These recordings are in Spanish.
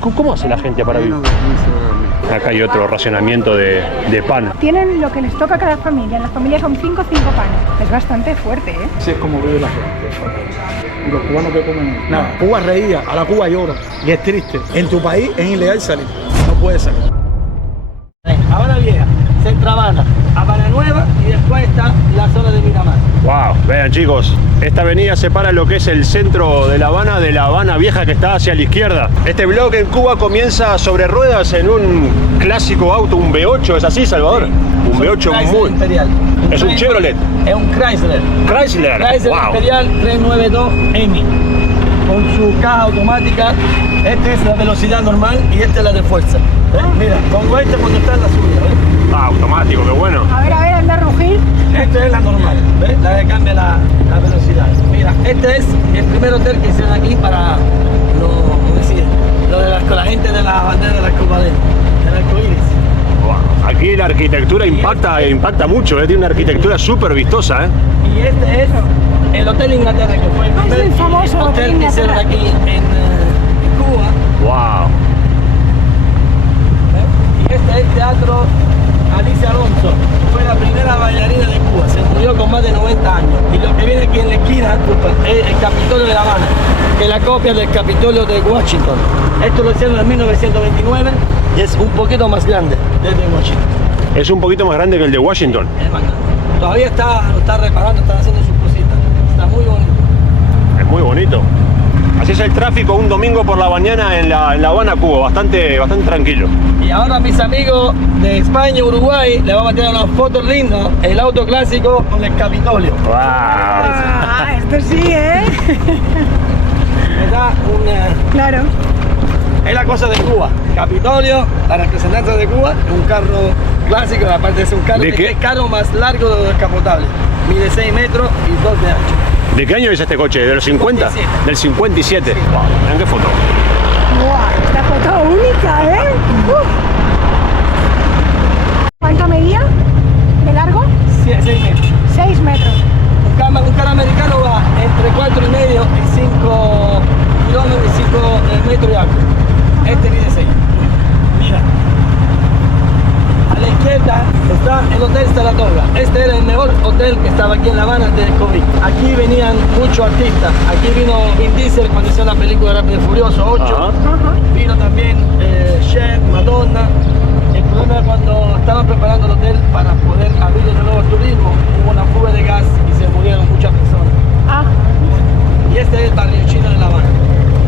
¿Cómo hace la gente para vivir? Acá hay otro racionamiento de pan. Tienen lo que les toca a cada familia. En la familia son 5 panes. Es bastante fuerte, ¿eh? Así es como vive la gente. Y los cubanos que comen nada. Cuba reía, a la Cuba llora. Y es triste. En tu país es ilegal salir. No puedes salir. Habana Vieja, Centro Habana, Habana Nueva y después está la zona de Miramar. Wow, vean chicos, esta avenida separa lo que es el centro de La Habana Vieja, que está hacia la izquierda. Este vlog en Cuba comienza sobre ruedas en un clásico auto, un V8, ¿es así, Salvador? Sí. Un V8 Chrysler muy... Imperial. Es un Chevrolet. Es un Chrysler. Chrysler, wow. Imperial 392M. Con su caja automática. Esta es la velocidad normal y esta es la de fuerza. Mira, pongo este cuando está en la subida, ¿ves? Ah, automático, qué bueno. A ver, anda a rugir. Esta es la normal, ¿ves? La que cambia la velocidad. Mira, este es el primer hotel que hicieron aquí para con la gente de la bandera de la Copa del arcoíris. Wow. Aquí la arquitectura impacta mucho, tiene una arquitectura súper vistosa. Y este es el Hotel Inglaterra, que fue el primer el famoso hotel que hicieron aquí en Cuba. Wow. Y este es el Teatro Alicia Alonso, fue la primera bailarina de Cuba, se murió con más de 90 años. Y lo que viene aquí en la esquina es el Capitolio de La Habana, que es la copia del Capitolio de Washington. Esto lo hicieron en 1929 y es un poquito más grande desde Washington. Es un poquito más grande que el de Washington. Es más grande. Todavía lo está reparando, están haciendo sus cositas. Está muy bonito. Es muy bonito. Así es el tráfico un domingo por la mañana en La Habana, Cuba, bastante tranquilo. Y ahora mis amigos de España, Uruguay, les vamos a tirar unas fotos lindas, el auto clásico con el Capitolio. Wow. Ah, esto sí, ¿eh? Me da una... Claro. Es la cosa de Cuba. Capitolio, la representante de Cuba, un carro clásico, aparte es un carro, ¿De qué? Es el carro más largo de los descapotables. Mide 6 metros y 2 de ancho. ¿De qué año es este coche? ¿De los 50? 57. Del 57. Sí. Wow, miren qué foto. Wow, esta foto única, ¿eh? ¿Cuánto medía? ¿De largo? 6 metros. 6 metros. Un carro americano va entre 4,5 y 5 kilómetros y 5 metros de alto. Este mide 6. Mira. A la izquierda está el Hotel Saratoga. Este era el mejor hotel que estaba aquí en La Habana antes del COVID. Aquí venían muchos artistas. Aquí vino Vin Diesel cuando hizo la película Rápido y Furioso 8. Ajá. Vino también Cher, Madonna. El problema es cuando estaban preparando el hotel para poder abrir de nuevo el turismo, hubo una fuga de gas y se murieron muchas personas. Ah, Y este es el barrio chino de La Habana.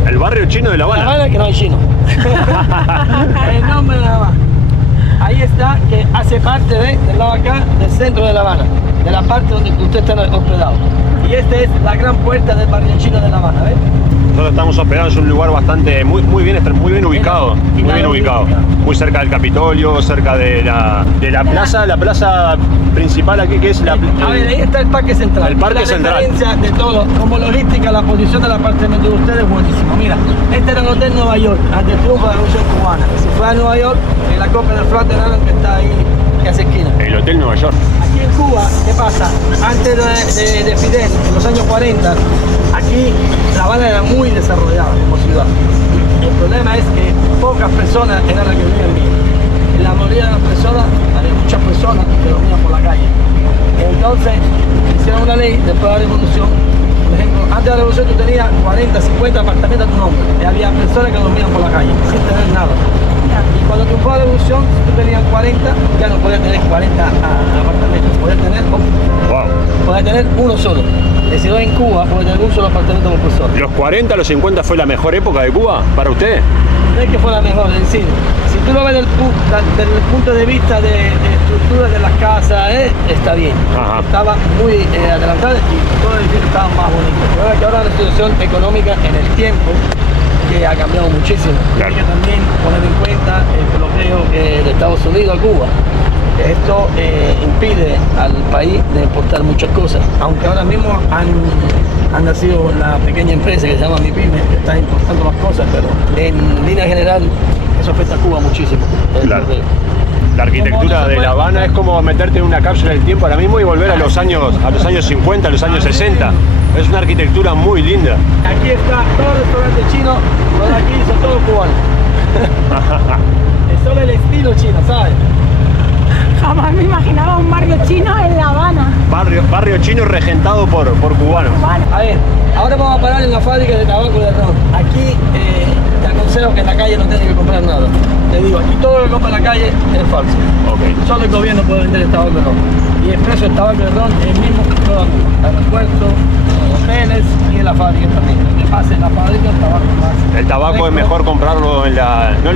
El barrio chino de La La Habana. Habana que no hay chino. El nombre nada más. Ahí está, que hace parte del lado acá del centro de La Habana, de la parte donde usted está hospedado. Y esta es la gran puerta del barrio chino de La Habana, ¿ves? Nosotros estamos hospedados en un lugar bastante muy bien ubicado, muy cerca del Capitolio, cerca de la plaza principal aquí, que es la... A ver, ahí está el Parque Central. El Parque Central. La referencia de todo, como logística, la posición del apartamento de ustedes es buenísimo. Mira, este era el Hotel Nueva York, antes del triunfo de la Revolución Cubana. Si fue a Nueva York, en la copia del Flat que está ahí, que hace esquina. El Hotel Nueva York. Aquí en Cuba, ¿qué pasa? Antes de Fidel, en los años 40, aquí La Habana era muy desarrollada como ciudad. El problema es que pocas personas eran las que vivían bien. En la mayoría de las personas, había muchas personas que dormían por la calle. Entonces, hicieron una ley después de la revolución. Por ejemplo, antes de la revolución tú tenías 40, 50 apartamentos a tu nombre. Y había personas que dormían por la calle, sin tener nada. Y cuando triunfó la revolución, si tú tenías 40, ya no podías tener 40 apartamentos, podías tener uno solo. Si no en Cuba, podías tener un solo apartamento por persona. ¿Los 40, los 50 fue la mejor época de Cuba para usted? No es que fue la mejor, es decir, si tú lo ves desde el punto de vista de estructura de las casas, está bien. Ajá. Estaba muy adelantada y todo el edificio estaba más bonito. Pero que ahora la situación económica en el tiempo que ha cambiado muchísimo. Claro. Hay que también poner en cuenta el bloqueo de Estados Unidos a Cuba. Esto impide al país de importar muchas cosas, aunque ahora mismo han nacido la pequeña empresa que se llama MIPYME, que está importando más cosas, pero en línea general eso afecta a Cuba muchísimo. Claro. La arquitectura de La Habana es como meterte en una cápsula del tiempo ahora mismo y volver a los años 50, a los años 60. Es una arquitectura muy linda. Aquí está todo el restaurante chino, los de aquí son todos cubanos. Es solo el estilo chino, ¿sabes? Jamás me imaginaba un barrio chino en La Habana. Barrio chino regentado por cubanos. Cubano. A ver, ahora vamos a parar en la fábrica de tabaco de ron. Aquí te aconsejo que en la calle no tienes que comprar nada. Te digo, aquí todo lo que compra en la calle es falso. Ok. Solo el gobierno puede vender el tabaco de ron. Y el precio del tabaco de ron es el mismo que todo el mundo. Aeropuertos, hoteles y en la fábrica también. Que pase en la fábrica el tabaco más. El tabaco es fresco. mejor comprarlo no en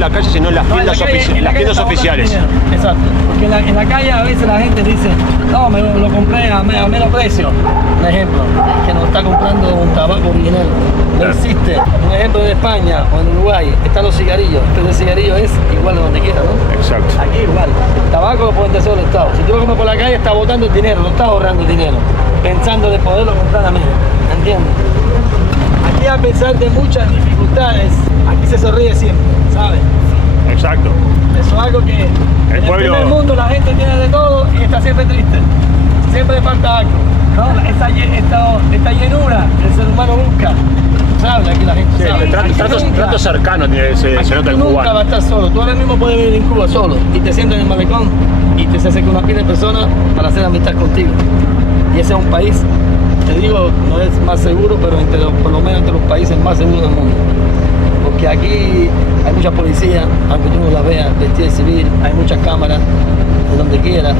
la calle, sino en las No, en tiendas, la calle- en la las calle tiendas te ahorras oficiales. dinero. Exacto. Porque en la calle a veces la gente dice, no, me lo compré a menos precio. Un ejemplo, que no está comprando un tabaco original. No Claro. existe. Un ejemplo en España o en Uruguay están los cigarrillos. Pero el cigarrillo es igual a donde quiera, ¿no? Exacto. Aquí igual. El tabaco lo puede vender solo el Estado. Si tú lo compras por la calle, está botando el dinero, no está ahorrando el dinero. Pensando de poderlo comprar a menos. ¿Entiendes? Aquí, a pesar de muchas dificultades, aquí se sonríe siempre, ¿sabes? Exacto. Eso es algo que en el pueblo- primer mundo la gente tiene de todo y está siempre triste. Siempre le falta algo. ¿No? Esta llenura que el ser humano busca. ¿Sabes? Aquí la gente Sí, sabe. trato cercano se nota el Nunca va a cubano. estar solo. Tú ahora mismo puedes vivir en Cuba solo y te sientas en el malecón y te se acerca una pila de personas para hacer amistad contigo. Y ese es un país, te digo, no es más seguro, pero por lo menos entre los países más seguros del mundo. Porque aquí hay mucha policía, aunque tú no la veas, vestida de civil, hay muchas cámaras de donde quiera.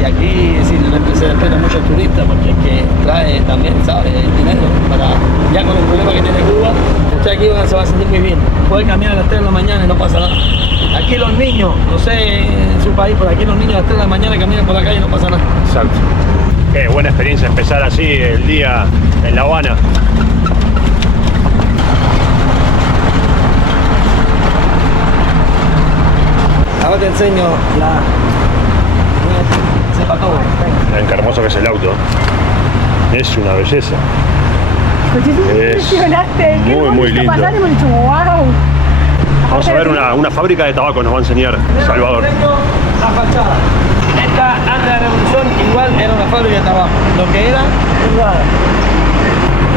Y aquí es decir, se depende mucho al turista porque es que trae también, ¿sabes? El dinero para, ya con el problema que tiene Cuba, usted aquí se va a sentir muy bien. Puede caminar a las 3 de la mañana y no pasa nada. Aquí los niños, no sé en su país, pero aquí los niños a las 3 de la mañana caminan por la calle y no pasa nada. Exacto. Qué buena experiencia empezar así el día en La Habana. Ahora te enseño la... sepa todo. Miren qué hermoso que es el auto. Es una belleza. Pues es impresionante. Qué muy, muy bonito lindo. pasar y hemos dicho, wow. Vamos a ver una fábrica de tabaco, nos va a enseñar Salvador. Tengo la fachada. Esta antes de la revolución igual era una fábrica de tabaco. Lo que era privada.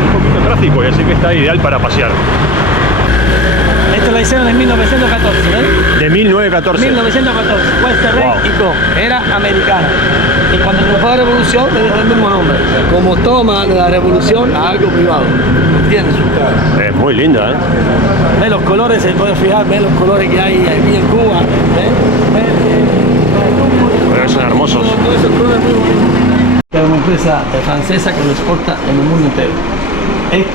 Un poquito de tráfico y así que está ideal para pasear. Esto lo hicieron en 1914, ¿eh? De 1914. 1914, Westerrey Wow. y Co. Era americana. Y cuando triunfó la revolución le dieron el mismo nombre. Como toma de la revolución a algo privado. ¿Entiendes? Es muy linda, ¿eh? Ve los colores, se puede fijar, ve los colores que hay aquí en Cuba. Pero son hermosos. Todo eso, todo es muy bonito. Es una empresa francesa que lo exporta en el mundo entero. Es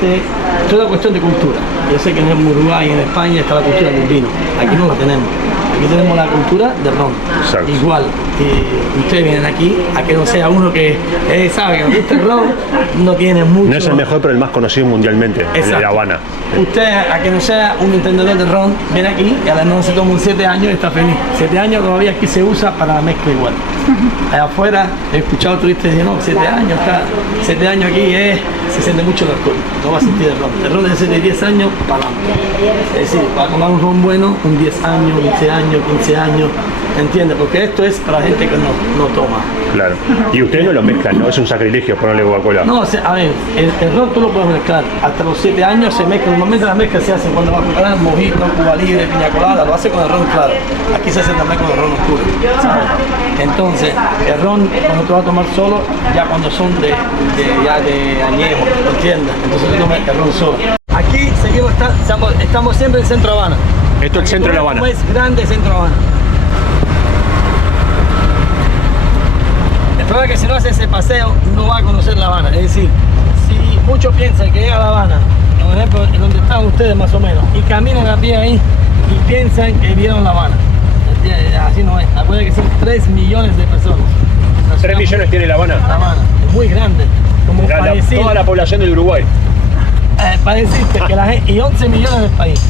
toda cuestión de cultura. Yo sé que en Uruguay y en España está la cultura del vino. Aquí no la tenemos. Aquí tenemos la cultura del ron. Exacto. Igual. Ustedes vienen aquí a que no sea uno que sabe que nos gusta el ron, no tiene mucho. No es el mejor, pero el más conocido mundialmente, el de Exacto. La Habana. Usted, a que no sea un entendedor de ron, viene aquí y a la no se toma un 7 años y está feliz. 7 años todavía aquí se usa para la mezcla igual. Allá afuera he escuchado turistas que dicen, no, 7 años está, 7 años aquí se siente mucho el alcohol, no va a sentir el ron. El ron es de 10 años para adelante. Es decir, para tomar un ron bueno, un 10 años, 11 años, 15 años, ¿entiendes? Porque esto es para gente que no toma. Claro. Y ustedes no lo mezclan, ¿no? Es un sacrilegio ponerle Coca-Cola. No, o sea, a ver, el ron tú lo puedes mezclar. Hasta los 7 años se mezcla. Normalmente las mezclas se hacen cuando vas a preparar mojito, Cuba Libre, piña colada, lo hace con el ron claro. Aquí se hace también con el ron oscuro, ¿sabes? Entonces, el ron cuando tú vas a tomar solo, ya cuando son de añejo, ¿entiendes? Entonces tú tomas el ron solo. Aquí seguimos, estamos siempre en Centro Habana. Esto es el centro de La Habana. Como es grande Centro Habana. El problema es que si no hace ese paseo no va a conocer La Habana. Es decir, si muchos piensan que llega a La Habana, por ejemplo, en donde están ustedes más o menos, y caminan a pie ahí y piensan que vieron La Habana. Así no es. Acuérdense que son 3 millones de personas. 3 millones tiene La Habana. La Habana, es muy grande. Como para decir, Toda la población del Uruguay. para decirte que la gente, y 11 millones del país.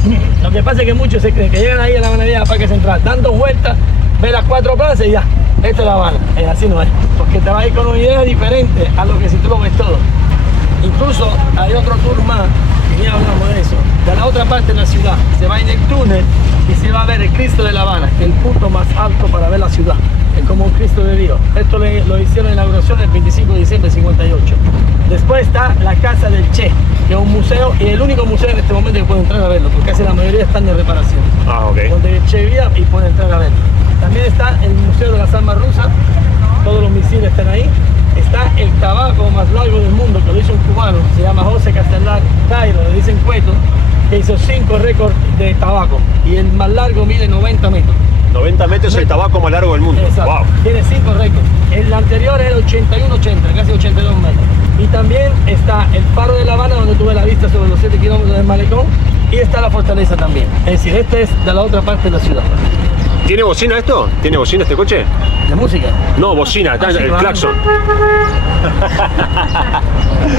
Lo que pasa es que muchos se creen que llegan ahí a La Habana Vieja, Parque Central, dando vueltas, ven las 4 plazas y ya, esto es La Habana. Así no es, porque te vas a ir con una idea diferente a lo que si tú lo ves todo. Incluso hay otro tour más, y ya hablamos de eso, de la otra parte de la ciudad. Se va en el túnel y se va a ver el Cristo de La Habana, que es el punto más alto para ver la ciudad. es como un Cristo de Río. Esto lo hicieron en la inauguración el 25 de diciembre de 58. Después está la casa del Che, que es un museo y el único museo en este momento que puede entrar a verlo, porque casi la mayoría están de reparación. Ah, ok. Donde el Che vivía y puede entrar a verlo. También está el Museo de las Armas Rusas, todos los misiles están ahí. Está el tabaco más largo del mundo, que lo hizo un cubano, se llama José Castelar Cairo, le dicen Cueto, que hizo 5 récords de tabaco y el más largo mide 90 metros. 90 metros es el tabaco más largo del mundo. Exacto. Wow. Tiene 5 récords. El anterior era 81-80, casi 82 metros. Y también está el faro de La Habana, donde tuve la vista sobre los 7 kilómetros del malecón, y está la fortaleza también. Es decir, este es de la otra parte de la ciudad. ¿Tiene bocina esto? ¿Tiene bocina este coche? ¿De música? No, bocina, sí, el claro. claxon.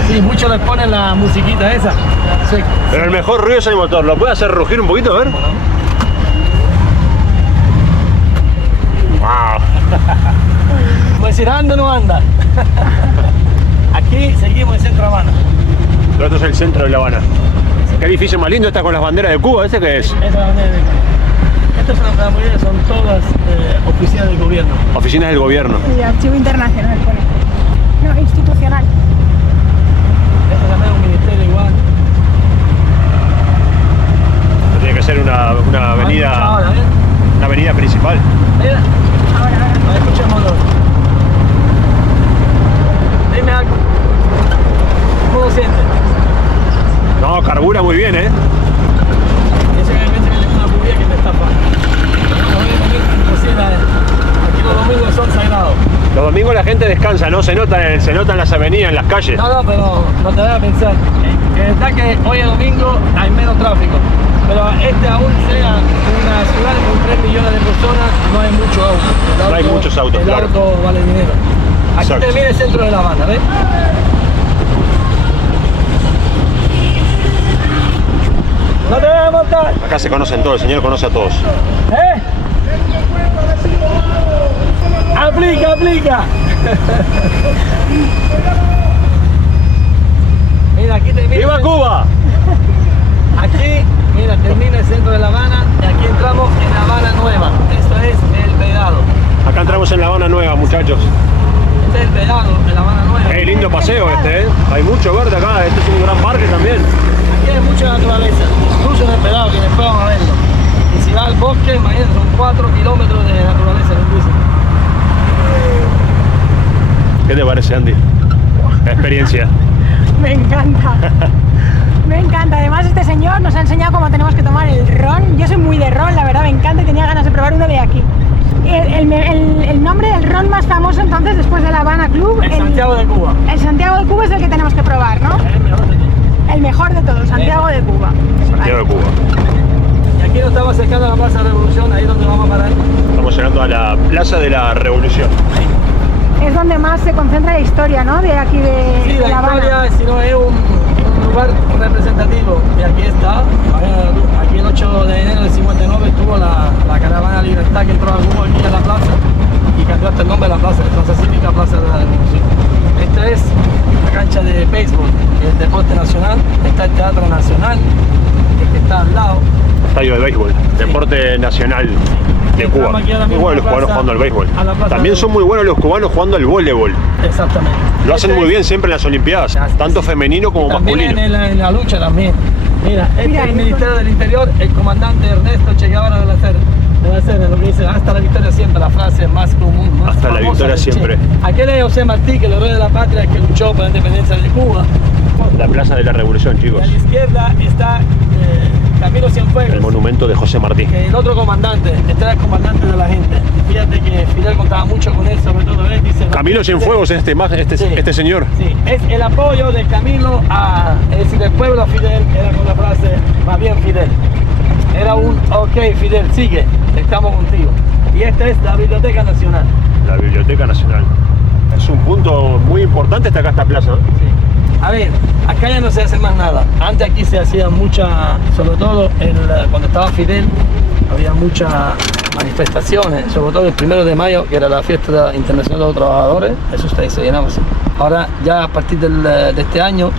Sí, muchos le ponen la musiquita esa. Sí. Pero el mejor ruido es el motor. ¿Lo puede hacer rugir un poquito? A ver. Wow. Como decir, anda o no anda. Aquí seguimos en Centro Habana. Esto es el centro de La Habana. Qué edificio más lindo está con las banderas de Cuba. ¿Este qué es? Esa es la bandera de Cuba. Estas son todas oficinas del gobierno. Oficinas del gobierno. Y archivo internacional pone. No, institucional. Este también es un ministerio igual. Tiene que ser una avenida, Ahora, ¿ves? una avenida principal. Mira, Ahora. escuchémoslo. Dime algo. ¿Cómo lo sientes? No, carbura muy bien, ¿eh? Ese que me tiene una bujía que me tapa. Aquí los domingos son sagrados. Los domingos la gente descansa, ¿no? Se nota en las avenidas, en las calles. No, pero no te vayas a pensar. Que es verdad que hoy es domingo hay menos tráfico. Pero aún sea una ciudad con 3 millones de personas, no hay mucho auto. No hay muchos autos, el claro. auto vale dinero. Aquí Exacto. termina el centro de La Habana, ¿ves? No te vayas a montar. Acá se conocen todos, el señor conoce a todos. ¿Eh? Aplica. Mira, aquí termina. ¡Viva Cuba! Aquí, mira, termina el centro de La Habana y aquí entramos en La Habana Nueva. Esto es el Vedado. Acá entramos en La Habana Nueva, muchachos. Este es el Vedado de La Habana Nueva. Qué lindo paseo este, ¿eh? Hay mucho verde acá, este es un gran parque también. Aquí hay mucha naturaleza, incluso en el Vedado, que después vamos a verlo. Y si va al bosque, imagínate, son 4 kilómetros de naturaleza lindísima. ¿Qué te parece, Andy? La experiencia. Me encanta. Me encanta. Además, este señor nos ha enseñado cómo tenemos que tomar el ron. Yo soy muy de ron, la verdad, me encanta y tenía ganas de probar uno de aquí. El nombre del ron más famoso entonces después de La Habana Club. El Santiago de Cuba. El Santiago de Cuba es el que tenemos que probar, ¿no? Es el mejor de todos. El mejor de todos, Santiago de Cuba. Santiago de Cuba. Y aquí nos estamos acercando a la Plaza de la Revolución, ahí es donde vamos a parar. Estamos llegando a la Plaza de la Revolución. Es donde más se concentra la historia, ¿no? De aquí de, Sí, de La la Habana. historia, si no es un lugar representativo. Y aquí está, aquí el 8 de enero del 59 estuvo la caravana Libertad que entró a Cuba aquí a la plaza y cambió hasta el nombre de la plaza, Plaza Cívica, Plaza de la Revolución. Esta es la cancha de béisbol, que es el deporte nacional. Está el Teatro Nacional, que está al lado. Estadio de béisbol, deporte nacional de Cuba. Entramos aquí ahora Muy mismo buenos los a la cubanos plaza- jugando al béisbol. a la plaza También de- son muy buenos los cubanos jugando al voleibol. Exactamente. Lo hacen Este muy es- bien siempre en las Olimpiadas, tanto femenino como También masculino. en la lucha también. Mira, este Mira, es el esto- Ministerio del Interior, el comandante Ernesto Che Guevara de la Serra, lo que dice, hasta la victoria siempre, la frase más común, más Hasta la famosa victoria del Che. siempre. Aquel es José Martí, que el héroe de la patria, que luchó por la independencia de Cuba. La Plaza de la Revolución, Y chicos. a la izquierda está Camilo Cienfuegos. El monumento de José Martí. Que el otro comandante, este era el comandante de la gente. Fíjate que Fidel contaba mucho con él, sobre todo él, dice... Camilo Cienfuegos es Sí. este señor. Sí, es el apoyo de Camilo a, es decir, del pueblo a Fidel, era con la frase, va bien Fidel. Era un, ok Fidel, sigue, estamos contigo. Y esta es la Biblioteca Nacional. La Biblioteca Nacional. Es un punto muy importante esta plaza. Sí. A ver, acá ya no se hace más nada. Antes aquí se hacía mucha, sobre todo cuando estaba Fidel, había muchas manifestaciones, sobre todo el 1 de mayo, que era la fiesta internacional de los trabajadores, eso se llenaba así. Ahora ya a partir de este año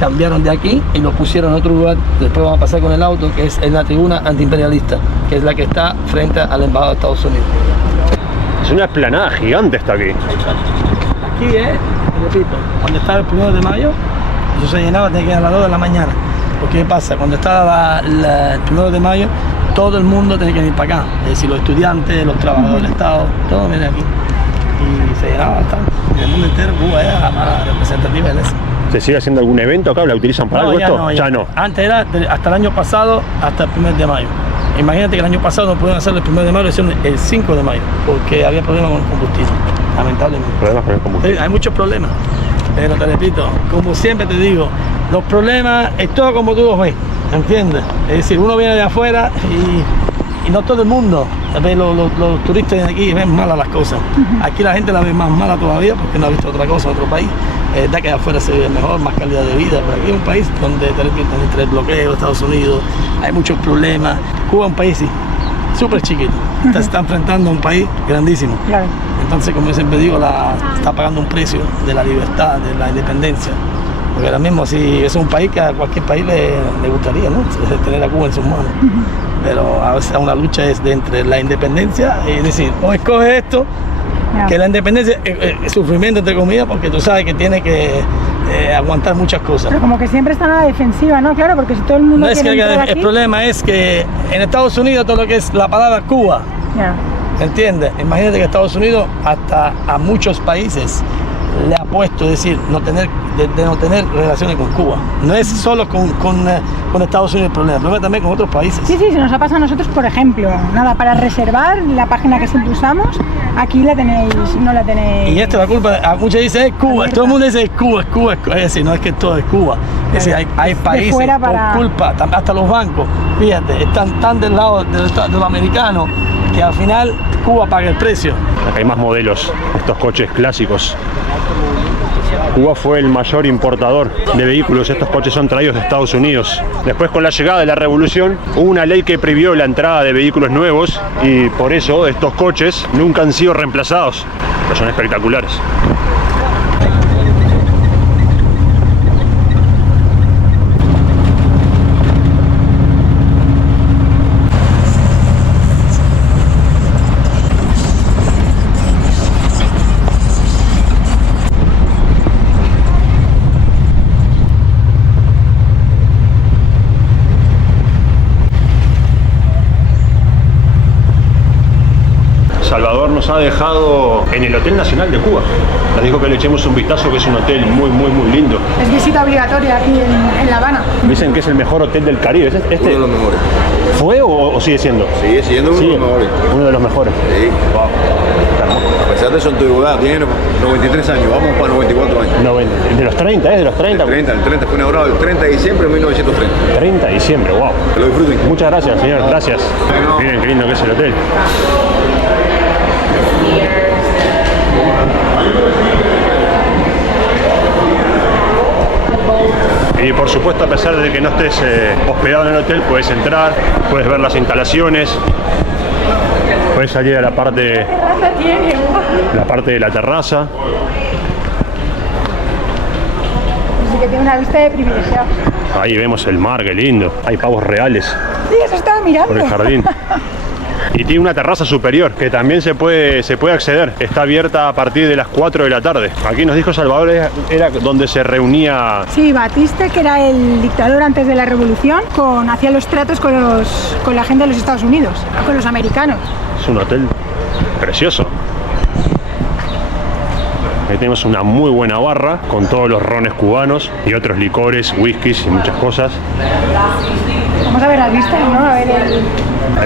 cambiaron de aquí y lo pusieron en otro lugar. Después vamos a pasar con el auto, que es en la tribuna antiimperialista, que es la que está frente a la embajada de Estados Unidos. Es una explanada gigante esta aquí. Aquí repito, cuando estaba el 1 de mayo, eso se llenaba, tenía que ir a las 2 de la mañana. Porque ¿qué pasa? Cuando estaba el 1 de mayo, todo el mundo tenía que venir para acá. Es decir, los estudiantes, los trabajadores del Estado, todos vienen aquí. Y se llenaba bastante. En el mundo entero Cuba era la más representativa de eso. ¿Se sigue haciendo algún evento acá? ¿La utilizan para algo esto? Ya no. Antes era hasta el año pasado, hasta el 1 de mayo. Imagínate que el año pasado no pudieron hacer el 1 de mayo, lo hicieron el 5 de mayo, porque había problemas con el combustible, lamentablemente. ¿Problemas con el combustible? Hay muchos problemas, pero te repito, como siempre te digo, los problemas es todo como tú los ves, ¿entiendes? Es decir, uno viene de afuera y no todo el mundo ve los turistas de aquí ven malas las cosas. Aquí la gente la ve más mala todavía porque no ha visto otra cosa en otro país. Da que afuera se vive mejor, más calidad de vida, pero aquí es un país donde te repito, entre el bloqueo, Estados Unidos, hay muchos problemas. Cuba es un país súper chiquito, se está enfrentando a un país grandísimo. Claro. Entonces, como yo siempre digo, está pagando un precio de la libertad, de la independencia. Porque ahora mismo sí, es un país que a cualquier país le gustaría, ¿no? Tener a Cuba en sus manos. Pero a veces una lucha es de entre la independencia y decir, o escoge esto, que la independencia es sufrimiento entre comillas, porque tú sabes que tiene que aguantar muchas cosas. Pero como que siempre están a la defensiva, ¿no? Claro, porque si todo el mundo no es que el problema es que en Estados Unidos todo lo que es la palabra Cuba, ¿entiendes? Imagínate que Estados Unidos hasta a muchos países le ha puesto, es decir, de no tener relaciones con Cuba. No es solo con Estados Unidos el problema también con otros países. Sí, se nos ha pasado a nosotros, por ejemplo, nada, para reservar la página que siempre usamos, aquí la tenéis, no la tenéis. Y esto la culpa, muchos dicen es Cuba, abierta. Todo el mundo dice es Cuba, es decir, no es que todo es Cuba. Es decir, hay países por culpa, hasta los bancos, fíjate, están tan del lado de los americanos que al final Cuba paga el precio. Acá hay más modelos, estos coches clásicos. Cuba fue el mayor importador de vehículos, estos coches son traídos de Estados Unidos. Después, con la llegada de la revolución, hubo una ley que prohibió la entrada de vehículos nuevos y por eso estos coches nunca han sido reemplazados, pero son espectaculares. Salvador nos ha dejado en el Hotel Nacional de Cuba. Nos dijo que le echemos un vistazo, que es un hotel muy lindo. Es visita obligatoria aquí en La Habana. Dicen que es el mejor hotel del Caribe. ¿Este? Uno de los mejores. ¿Fue o sigue siendo? Sigue siendo uno de los mejores. Uno de los mejores. Sí. Wow. A pesar de su antigüedad, tiene 93 años, vamos para 94 años. De los 30, ¿es de los 30? El 30 fue inaugurado el 30 de diciembre de 1930. 30 de diciembre, wow. Que lo disfruten. Muchas gracias, señor, gracias. Miren qué lindo que es el hotel. Y por supuesto, a pesar de que no estés hospedado en el hotel, puedes entrar, puedes ver las instalaciones, puedes salir a la parte de la terraza. Así que tiene una vista de privilegiados. Ahí vemos el mar, qué lindo. Hay pavos reales. Sí, eso estaba mirando. Por el jardín. Y tiene una terraza superior que también se puede acceder. Está abierta a partir de las 4 de la tarde. Aquí nos dijo Salvador, era donde se reunía... Sí, Batista, que era el dictador antes de la revolución, hacía los tratos con la gente de los Estados Unidos, con los americanos. Es un hotel precioso. Ahí tenemos una muy buena barra con todos los rones cubanos y otros licores, whiskies y muchas cosas. Vamos a ver la vista, ¿no? A ver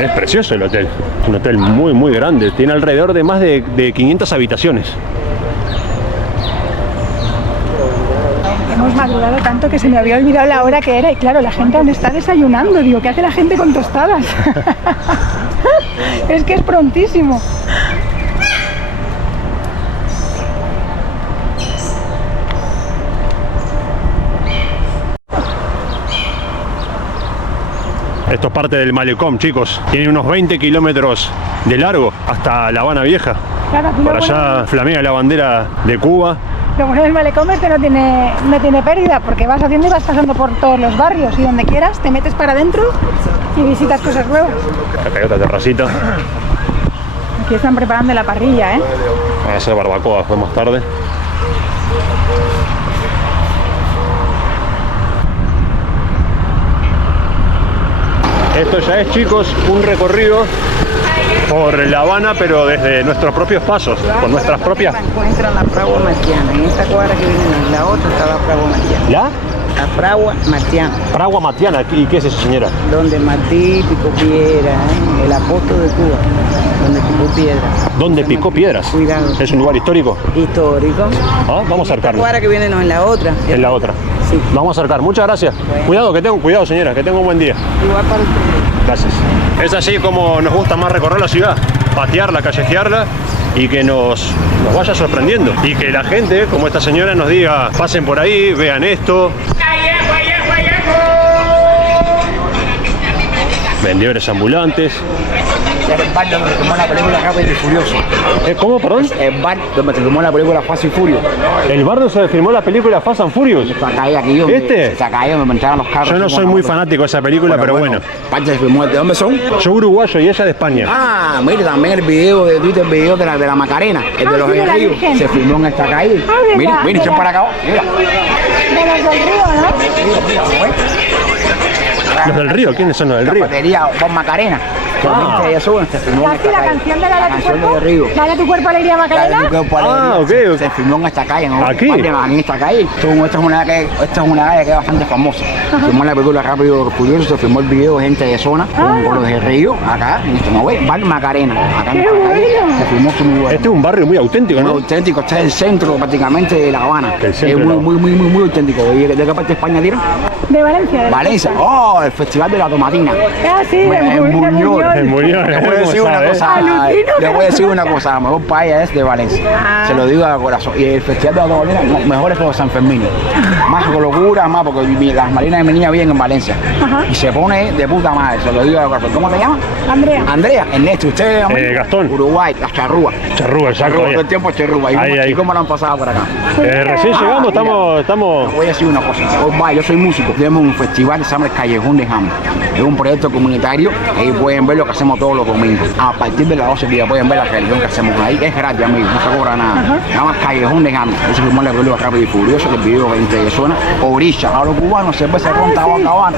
Es precioso el hotel. Es un hotel muy grande. Tiene alrededor de más de 500 habitaciones. Hemos madrugado tanto que se me había olvidado la hora que era. Y claro, la gente aún está desayunando. Digo, ¿qué hace la gente con tostadas? Es que es prontísimo. Esto es parte del malecón, chicos. Tiene unos 20 kilómetros de largo hasta La Habana Vieja. Claro, por allá flamea la bandera de Cuba. Lo bueno del malecón es que no tiene pérdida, porque vas haciendo y vas pasando por todos los barrios y donde quieras te metes para adentro y visitas cosas nuevas. Acá hay otra terracita. Aquí Aquí están preparando la parrilla, ¿eh? Vamos a hacer barbacoa después más tarde. Esto ya es, chicos, un recorrido por La Habana, pero desde nuestros propios pasos, con nuestras propias... Encuentran la fragua martiana. En esta cuadra que viene en la otra está la fragua martiana. ¿La? La fragua martiana. Fragua Matiana. ¿Y qué es eso, señora? Donde Martí picó piedra, el apóstol de Cuba. Donde picó piedra. ¿Dónde picó piedras? Cuidado. ¿Es un lugar histórico? Histórico. Ah, vamos a Esta acercarnos. cuadra que viene no en la otra. En la otra. Sí. Vamos a acercar. Muchas gracias. Cuidado, cuidado, señora, que tenga un buen día. Igual para usted. Gracias. Es así como nos gusta más recorrer la ciudad, patearla, callejearla y que nos vaya sorprendiendo. Y que la gente, como esta señora, nos diga, pasen por ahí, vean esto. Vendedores ambulantes. El bar donde se filmó la película Rápido y Furioso. ¿Cómo, perdón? El bar donde se filmó la película Fast y Furious. El bar donde se filmó la película Fast and Furious. Está caído aquí donde ¿Este? está caído donde entraban los carros. Yo no soy muy fanático de esa película, pero bueno. Parte se filmó. ¿De dónde son? Yo uruguayo y ella de España. Ah, mire, también el video de Twitter, el video de la Macarena, el de los sí, de la ríos, Virgen. se filmó en esta calle. Ah, Mire, verdad, mire, echen verdad. para acá, mira. De los del río, ¿no? ¿Los del río? ¿Quiénes son los del La río? batería Juan Macarena. Ah. Eso se filmó en ¿La, esta la calle. canción de la de tu cuerpo? de Río. ¿La de tu cuerpo alegría Macarena? Ah, ok, ok. Se filmó en esta calle, ¿no? ¿Aquí? En esta calle. Esta es una calle que es bastante famosa. Se filmó la película Rápido y Furioso, se filmó el video de gente de zona, con los de Río, acá, en este momento, Bar Macarena. Acá en ¡Qué esta calle. bueno! Se filmó muy bueno. Este es un barrio muy auténtico, Muy ¿no? auténtico, está en el centro prácticamente de La Habana. El centro Es de La muy auténtico. ¿De qué parte de España tira? De Valencia. Valencia. Oh, el Festival de la Tomatina. Ah, sí, de En Buñol. En Buñol. Le voy a decir ¿Cómo una sabe? cosa. Alucino. Le voy a decir una cosa. La mejor paella es de Valencia. Ah. Se lo digo de corazón. Y el Festival de la Tomatina mejor es que los San Fermín. Más con locura, más porque las marinas de mi niña viven en Valencia. Ajá. Y se pone de puta madre. Se lo digo de corazón. ¿Cómo te llamas? Andrea. Andrea, Ernesto. ¿Usted? Gastón. Uruguay, las charrúas. Charrúa, exacto. Todo el tiempo charrúas. Ahí. ¿Y cómo lo han pasado por acá? Recién llegamos, estamos... Voy a decir una cosa, yo soy músico, tenemos un festival que se llama el Callejón de Jam. Es un proyecto comunitario, ahí pueden ver lo que hacemos todos los domingos. A partir de las 12 días pueden ver la religión que hacemos ahí, es gratis, amigo, no se cobra nada. Se llama Callejón de Jam, eso firmó la película Rápido y Furioso, que el video 20 de zona, orilla, a los cubanos, cerveza con Tabacabana,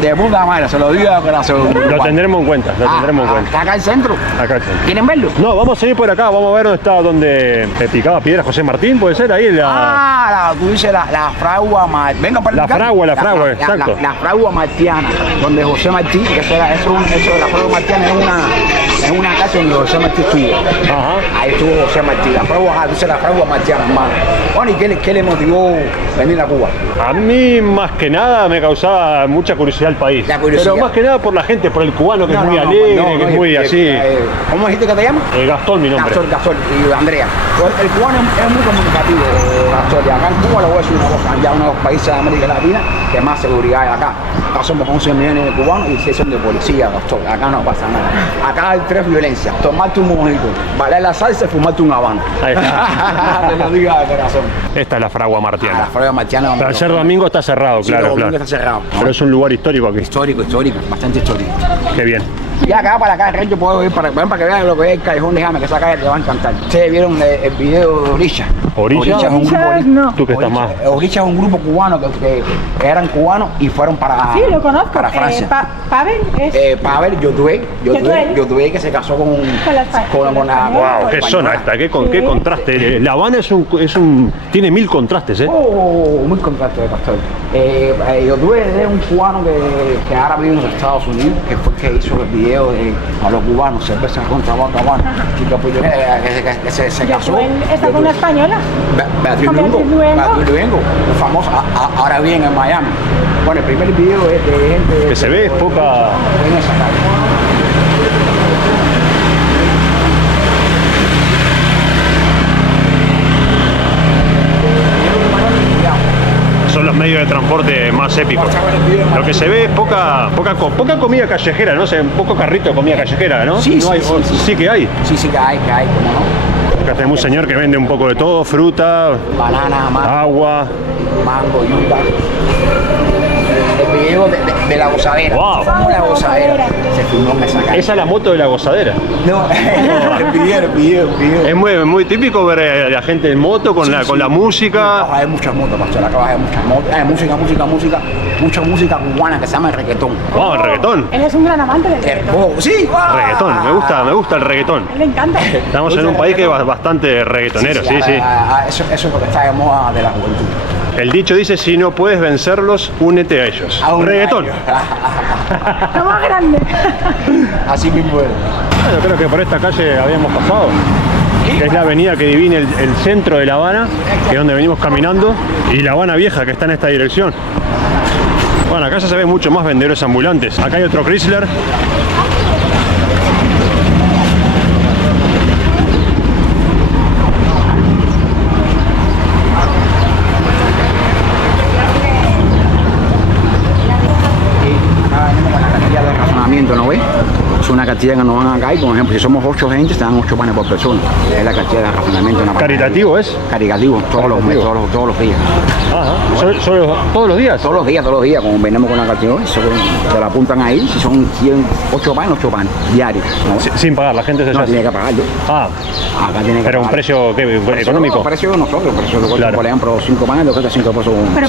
de puta madre, se lo digo de corazón. Lo tendremos en cuenta, Está acá al centro, Acá al centro. ¿quieren verlo? No, vamos a seguir por acá, vamos a ver dónde está, donde picaba piedra José Martín, puede ser, ahí Tú dices la fragua Venga para La fragua, exacto. La fragua martiana, donde José Martí, que eso de la fragua martiana es una casa donde José Martí estuvo. Ajá. Ahí estuvo José Martí, la fragua martiana, hermano. Bueno, ¿y qué le motivó venir a Cuba? A mí más que nada me causaba mucha curiosidad el país. La curiosidad. Pero más que nada por la gente, por el cubano que es muy alegre, que es muy así. ¿Cómo dijiste que te llamas? Gastón, mi nombre. Gastón y Andrea. Pues el cubano es muy comunicativo, Gastón. Y acá en Cuba le voy a decir una cosa, ya uno de los países de América Latina que más seguridad hay acá. Acá somos 11 millones de cubanos y 6 son de policía, Gastón. Acá no pasa nada. Acá hay 3 violencias: tomarte un mojito, bailar la salsa y fumarte un habano. Ahí está. Te lo digo de corazón. Esta es la fragua martiana. La fragua martiana. Pero ayer domingo está cerrado, Sí, claro, los claro. domingos está cerrado. Pero es un lugar histórico aquí. Histórico, bastante histórico. Qué bien. Y acá para acá, yo puedo ir para que vean lo que es el Callejón de Jame, que esa calle te va a encantar. Ustedes vieron el video de Orilla. ¿Orilla? Es un grupo, No. Tú que estás más. Orilla es un grupo cubano que eran cubanos y fueron para, Sí, lo conozco. para Francia. Pavel es... Pavel Yotué, que se casó con la... Wow, qué zona esta, qué Sí. contraste. La Habana tiene 1000 contrastes, ¿eh? Muy contraste de pastor. Yotué es un cubano que ahora vive en los Estados Unidos, que fue el que hizo el video a los cubanos, cerveza contra Tabacabana, que se casó. ¿Esta con una española? Beatriz ¿Con Luengo, Beatriz Luengo? famosa, ahora vive en Miami. Bueno, el primer video es de gente... Que se ve es poca... en esa calle. Son los medios de transporte más épicos. Lo que se ve es poca comida callejera, ¿no? O sea, un poco carrito de comida callejera, ¿no? Sí, no hay, sí. sí que hay. Sí, que hay, como no. Acá tenemos un señor que vende un poco de todo, fruta, Banana, agua. mango, yuca. El video de la gozadera. Wow. Como la gozadera. Se filmó en esa calle. Esa es la moto de la gozadera. No, el video. Es muy típico ver a la gente en moto con la música. Hay muchas motos, pastor. Acá hay muchas motos. Hay mucha música cubana que se llama el reggaetón. Wow, el reggaetón. Él es un gran amante del reggaetón. Sí, wow. Reggaetón, me gusta el reggaetón. A él le encanta. Estamos en un país que es bastante reggaetonero, sí. Eso es lo que está de moda de la juventud. El dicho dice, si no puedes vencerlos, únete a ellos. Reggaetón. Lo más grande. Así mismo es. Bueno, creo que por esta calle habíamos pasado, que es la avenida que divide el centro de La Habana, que es donde venimos caminando, y La Habana Vieja, que está en esta dirección. Bueno, acá ya se ven mucho más vendedores ambulantes. Acá hay otro Chrysler. ¿No ves? Es una cantidad que nos van acá y, por ejemplo, si somos 8 gente, te dan 8 panes por persona. Es la cantidad de racionamiento. ¿Caritativo es? Caritativo, todos los días. Ajá. ¿Todos los días? Todos los días, como venimos con la cantidad, se la apuntan ahí, si son 8 panes, diarios. ¿No? Sin pagar, la gente se No, tiene que pagarlo. Ah, acá tiene que pero pagar. un precio ¿qué? ¿Económico? No, precio de nosotros, Claro. por ejemplo, 5 panes, lo que cuesta 5 pesos. Pero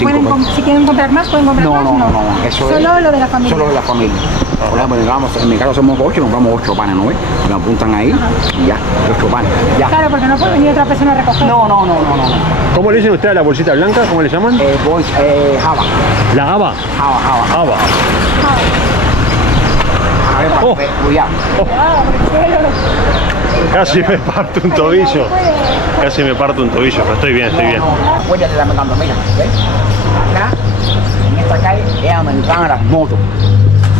si quieren comprar más, pueden comprar más. No, eso es. Solo lo de la familia. Solo de la familia. Por ejemplo, en mi caso somos 8, compramos 8 panes, ¿no ves? Lo apuntan ahí y ya, 8 panes. Ya. Claro, porque no puede venir otra persona a recoger. No. ¿Cómo le dicen ustedes a la bolsita blanca? ¿Cómo le llaman? Java. La haba. Java. A ver, Oh. cuidado. Casi me parto un tobillo. Pero estoy bien. Acuérdate de la mecánica, mira, ¿ves? Acá, en esta calle, es americana las motos.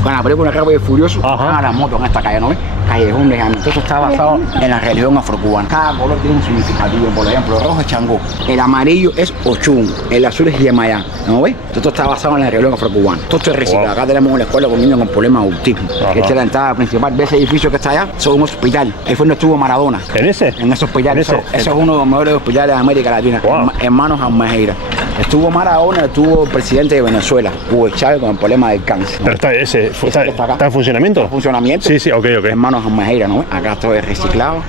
Con la película Rápido y Furioso, a las motos en esta calle, ¿no ves? Callejón de Jaime. Esto está basado en la religión afrocubana. Cada color tiene un significativo. Por ejemplo, el rojo es Changó, el amarillo es Ochun, el azul es Yemayá, ¿no ves? Esto está basado en la religión afrocubana. Todo esto es reciclado. Acá tenemos una escuela con niños con problemas de autismo. Esta es la entrada principal. ¿Ves ese edificio que está allá? Eso es un hospital. Ahí fue donde estuvo Maradona. ¿En ese? En ese hospital. ¿En ese? Eso es uno de los mejores hospitales de América Latina. Wow. Hermanos Almeida. Estuvo Maradona, estuvo el presidente de Venezuela, Hugo Chávez, con el problema del cáncer. Pero está está en funcionamiento. Funcionamiento. Sí, ok. Hermanos Almeida, ¿no? Acá todo es reciclado,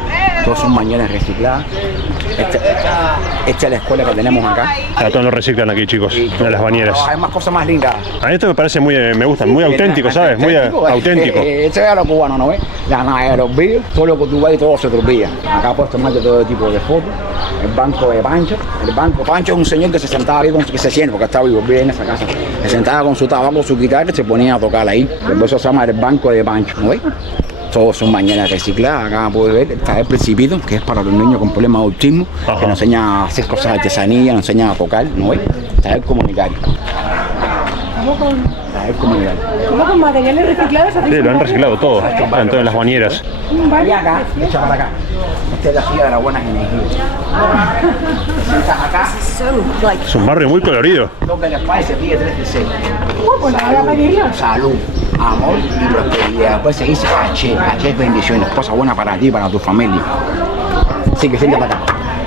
todos son mañanas recicladas. Esta es la escuela que tenemos acá. Todos lo reciclan aquí, chicos, en las bañeras. Hay más cosas más lindas. A mí esto me parece me gusta, muy auténtico, ¿sabes? Muy auténtico. Esto es a los cubanos, ¿no ves? La nave de los vídeos, todo lo que tú ves y todo se te olvida. Acá puedes tomarte todo tipo de fotos. El banco de Pancho. El banco Pancho es un señor que se sentaba ahí, que se siente, porque estaba vivo, vive en esa casa. Se sentaba con su tabaco, su guitarra y se ponía a tocar ahí. Por eso se llama el banco de Pancho, ¿no ves? Todos son mañanas recicladas. Acá puedes ver, está el Principito, que es para los niños con problemas de autismo, que nos enseña a hacer cosas de artesanía, nos enseña a tocar, ¿no ves? Está el comunitario. ¿Cómo con materiales reciclados? Sí, lo han reciclado todo, en todas las bañeras. Y acá, echa para acá. Esta es la silla de las buenas energías. Sientas acá, Es un barrio muy colorido. lo que les pasa se pide 3 deseos. Pues la voy a pedirlo. Salud, amor y prosperidad. Después se dice H es bendiciones, cosas buenas para ti y para tu familia. Así que siéntate acá.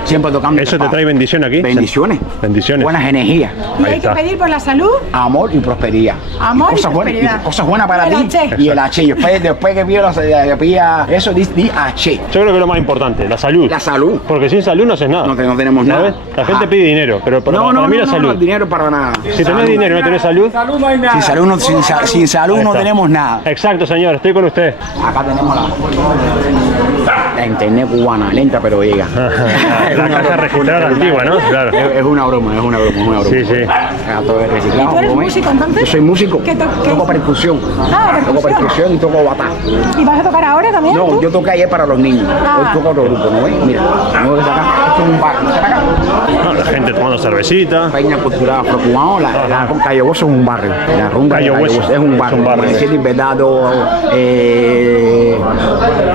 Siempre tocando. ¿Eso te trae bendición aquí? Bendiciones. Bendiciones. Buenas energías. Y Ahí hay que está. pedir por la salud. Amor y prosperidad. Amor y cosas prosperidad. Buenas, y cosas buenas para Y el ti. H. Y el H. Después que pida eso, di H. Yo creo que es lo más importante, la salud. La salud. Porque sin salud no haces nada. No tenemos nada. ¿Sabes? La gente pide dinero, pero para mí la salud. No, dinero para nada. Si tenés dinero y no tenés salud. Sin salud no está. tenemos nada. Exacto, señor, estoy con usted. Acá tenemos la internet cubana, lenta pero llega. La caja registrada antigua, ¿no? Claro. Es una broma. Sí, sí. Acá todo es reciclado. ¿Y tú eres ¿cómo ves? músico, entonces? Yo soy músico. ¿Qué Toco percusión. Toco percusión y toco batá. ¿Y vas a tocar ahora también? No, tú? yo toqué ayer para los niños. Hoy toco otro grupo, ¿no ves? Mira, ¿no ves acá? Esto es un bar. ¿No ves acá? La gente tomando cervecita. Peña Cultural Afrocubano, la Calle Hueso es un barrio. La rumba Calle de Calle Hueso Hueso es un barrio. es un barrio. Municipio Invernado,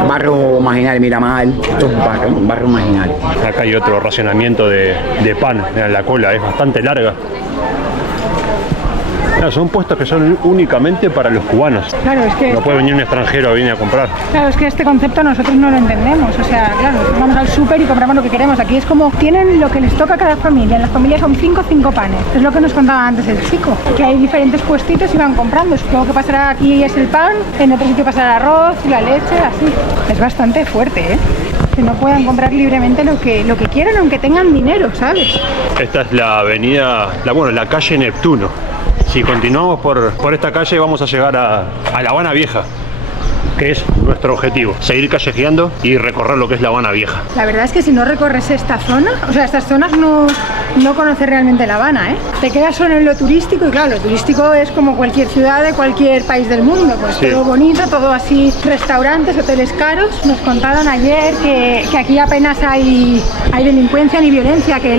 barrio marginal Miramar, esto es un barrio marginal. Acá hay otro racionamiento de pan. Mirá, la cola es bastante larga. Claro, son puestos que son únicamente para los cubanos. Claro, es que... No puede venir un extranjero a venir a comprar. Claro, es que este concepto nosotros no lo entendemos. O sea, claro, nosotros vamos al súper y compramos lo que queremos. Aquí es como, tienen lo que les toca a cada familia. En las familias son 5 panes. Es lo que nos contaba antes el chico. Que hay diferentes puestitos y van comprando. Supongo que pasará aquí es el pan, en otro sitio pasará el arroz y la leche, así. Es bastante fuerte, ¿eh? Que no puedan comprar libremente lo que quieran, aunque tengan dinero, ¿sabes? Esta es la avenida, la calle Neptuno. Si continuamos por esta calle vamos a llegar a La Habana Vieja, que es nuestro objetivo, seguir callejeando y recorrer lo que es La Habana Vieja. La verdad es que si no recorres esta zona, o sea, estas zonas no conoces realmente La Habana, ¿eh? Te quedas solo en lo turístico y claro, lo turístico es como cualquier ciudad de cualquier país del mundo, pues sí. Todo bonito, todo así, restaurantes, hoteles caros. Nos contaron ayer que aquí apenas hay delincuencia ni violencia, que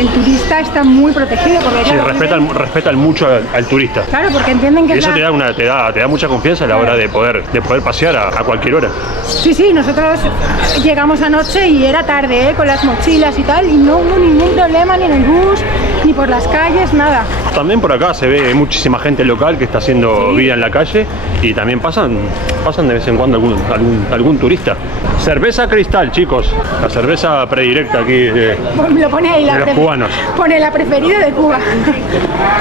el turista está muy protegido. Porque, sí, claro, respetan mucho al turista. Claro, porque entienden que y eso te da mucha confianza a la hora de poder pasear a cualquier hora. Sí, nosotros llegamos anoche y era tarde, con las mochilas y tal, y no hubo ningún problema ni en el bus, ni por las calles, nada. También por acá se ve muchísima gente local que está haciendo vida en la calle y también pasan de vez en cuando algún turista. Cerveza Cristal, chicos, la cerveza predilecta aquí lo pone ahí, de los cubanos. Pone la preferida de Cuba.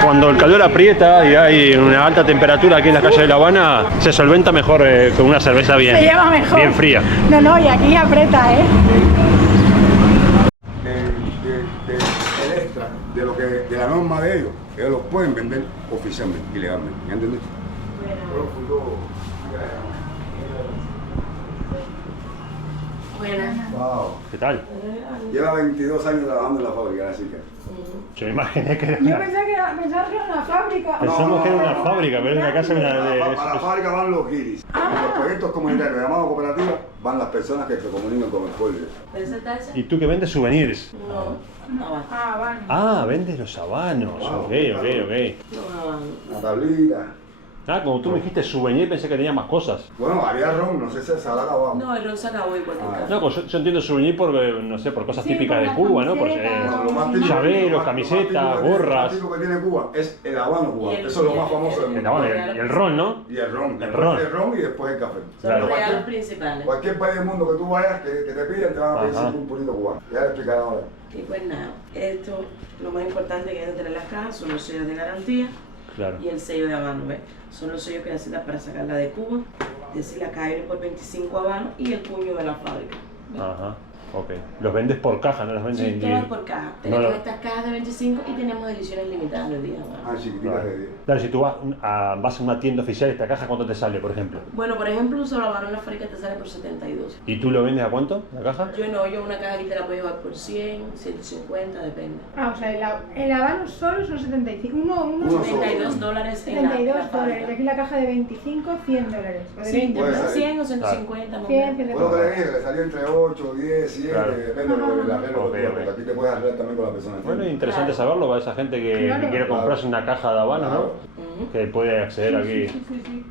Cuando el calor aprieta y hay una alta temperatura aquí en la calle de La Habana, se solventa mejor con una cerveza bien fría. No, y aquí aprieta, ¿eh? El extra de la norma de ellos los pueden vender oficialmente y legalmente, ¿me entiendes? Wow. ¿Qué tal? Lleva 22 años trabajando en la fábrica, así que... Yo me imaginé que era Yo pensaba que era una fábrica. Pensamos que era una fábrica, pero es una casa de... Para la fábrica van los guiris. En los proyectos comunitarios llamados cooperativas van las personas que se comunican con el pueblo. ¿Y tú que vendes souvenirs? Bueno. Vendes los habanos. Ok. La tablita. Como tú me dijiste souvenir, pensé que tenía más cosas. Bueno, había ron, no sé si se habrá acabado. No, el ron se acabó igual que acá. No, pues yo entiendo souvenir por, no sé, por cosas típicas de Cuba, ¿no? Por Lo más típico, llaveros, camisetas, gorras. Lo más típico que tiene Cuba es el habano cubano. Eso es lo más famoso del mundo. Y el ron, ¿no? Y el ron. El ron. El ron y después el café. Son los regalos principales. Cualquier país del mundo que tú vayas, que te piden, te van a pedir siempre un purito cubano. Ya le explicaré ahora. Y pues nada, esto, lo más importante que hay dentro de las cajas son los sellos de garantía. Claro. Y el sello de habano, ¿ves? Son los sellos que necesitas para sacarla de Cuba, decir la caja por 25 habanos y el puño de la fábrica. ¿Ves? Ajá, ok. Los vendes por caja, no los vendes Sí, todas por caja. Tenemos No, estas cajas de 25 y tenemos ediciones limitadas de 10 habanos. Chiquititas de 10. Claro, si tú vas a una tienda oficial, esta caja, ¿cuánto te sale, por ejemplo? Bueno, por ejemplo, un solo habano en la fábrica te sale por 72. ¿Y tú lo vendes a cuánto, la caja? Yo una caja aquí te la puedo llevar por 100, 150, depende. O sea, el habano solo son 75. $72 en la 72 fábrica. dólares. Y aquí la caja de 25, $100. O de Sí, 20. Puede ser. 100 o 150 más o 100, menos. Bueno, que le dije, le salió entre 8, 10, 7, Claro. depende de la regla. Ok. Porque aquí te puedes arreglar también con la persona. Bueno, es interesante saberlo para esa gente que quiere comprarse una caja de habano, ¿no? Que puede acceder aquí. Sí.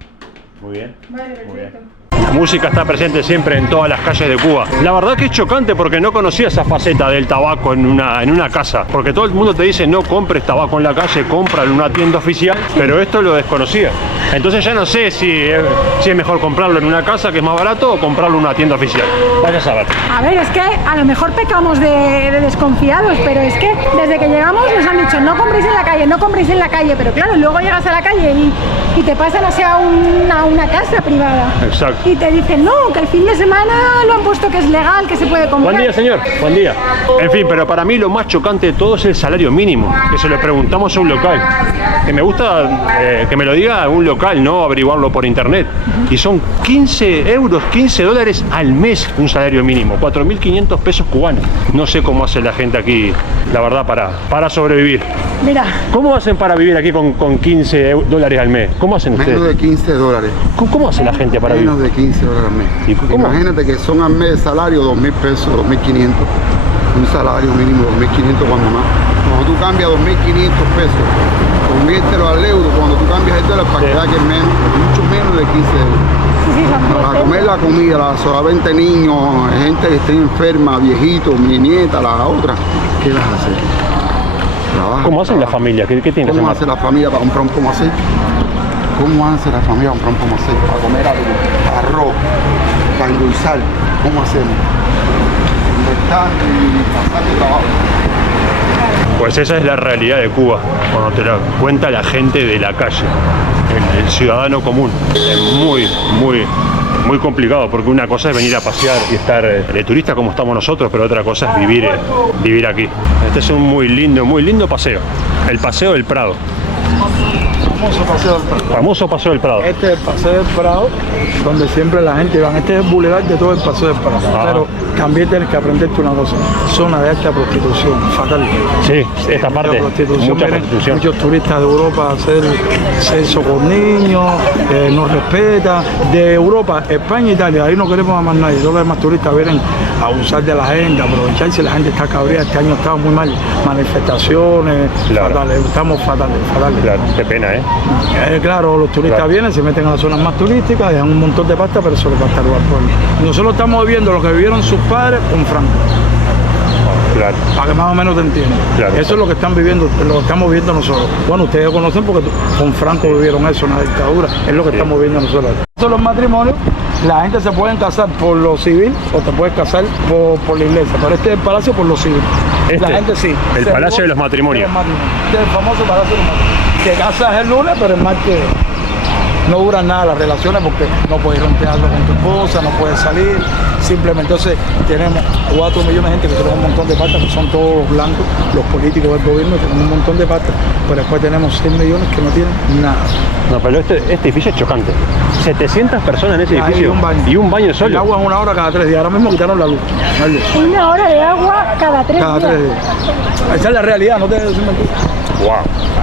Muy bien. Vale, Muy bien. perfecto. La música está presente siempre en todas las calles de Cuba. La verdad que es chocante porque no conocía esa faceta del tabaco en una casa. Porque todo el mundo te dice no compres tabaco en la calle, cómpralo en una tienda oficial, pero esto lo desconocía. Entonces ya no sé si es mejor comprarlo en una casa que es más barato o comprarlo en una tienda oficial. Vaya a saber. A ver, es que a lo mejor pecamos de desconfiados, pero es que desde que llegamos nos han dicho no compréis en la calle, no compréis en la calle, pero claro, luego llegas a la calle y te pasan hacia una casa privada. Exacto. Y te dicen, no, que el fin de semana lo han puesto que es legal, que se puede comprar. Buen día, señor. Buen día. En fin, pero para mí lo más chocante de todo es el salario mínimo, que se lo preguntamos a un local. Que me gusta que me lo diga un local, no averiguarlo por internet. Y son 15 euros, 15 dólares al mes un salario mínimo, 4.500 pesos cubanos. No sé cómo hace la gente aquí, la verdad, para sobrevivir. Mira, ¿Cómo hacen para vivir aquí con 15 dólares al mes? ¿Cómo hacen ustedes? Menos de 15 dólares. ¿Cómo hace la gente para vivir? Menos de 15 dólares al mes. ¿Y cómo? Imagínate que son al mes de salario 2.000 pesos, 2.500. Un salario mínimo 2.500 cuando más. Cuando tú cambias 2.500 pesos, conviértelo al euro, cuando tú cambias el dólar para que quede menos, mucho menos de 15 euros. sí, son Para comer la comida, solamente niños, gente que esté enferma, viejitos, mi nieta, la otra, ¿qué vas a hacer? trabajan. ¿Cómo hacen la familia? ¿Qué tienen que ¿Cómo hacer? hace la familia para comprar un pomo así? ¿Cómo hace la familia para comprar un pomo así? Para comer arroz, para endulzar. ¿Cómo hacemos? Está y pasar de trabajo. Pues esa es la realidad de Cuba, cuando te la cuenta la gente de la calle, el ciudadano común. Es muy complicado, porque una cosa es venir a pasear y estar de turista como estamos nosotros, pero otra cosa es vivir aquí. Este es un muy lindo paseo, el Paseo del Prado. Famoso Paseo del Prado. Famoso Paseo del Prado. Este es el Paseo del Prado, donde siempre la gente va. Este es el bulevar de todo el Paseo del Prado. Pero también tienes que aprenderte una cosa. Zona de alta prostitución, fatal. Sí, esta parte, mucha prostitución. Muchos turistas de Europa a hacer sexo con niños, no respeta. De Europa, España, Italia, ahí no queremos a más nadie. Todos los demás turistas vienen a abusar de la gente, a aprovecharse. La gente está cabreada. Este año estaba muy mal. Manifestaciones, fatales. Estamos fatales. Claro, qué pena, ¿eh? Claro, los turistas vienen, se meten a las zonas más turísticas, dejan un montón de pasta, pero eso les va a estar al pueblo. Nosotros estamos viviendo lo que vivieron sus padres con Franco. Claro. Para que más o menos te entiendan. Claro. Eso es lo que están viviendo, lo que estamos viviendo nosotros. Bueno, ustedes lo conocen porque con Franco vivieron eso, una dictadura. Es lo que estamos viendo nosotros. Estos son los matrimonios. La gente se puede casar por lo civil o te puedes casar por la iglesia. Pero este es el palacio por lo civil. La gente sí. El Palacio de los Matrimonios. Este es el famoso Palacio de los Matrimonios. Te casas el lunes, pero el martes no duran nada las relaciones porque no puedes romper algo con tu esposa, no puedes salir. Simplemente, entonces, tenemos 4 millones de gente que tienen un montón de pasta, que son todos los blancos, los políticos del gobierno, tienen un montón de pasta, pero después tenemos 6 millones que no tienen nada. No, pero este edificio es chocante. 700 personas en ese edificio y un baño solo. El agua es 1 hora cada 3 días. Ahora mismo quitaron la luz. No hay luz. 1 hora de agua cada 3 días. Cada 3 días. Esa es la realidad, no te debes decir mentira. Wow.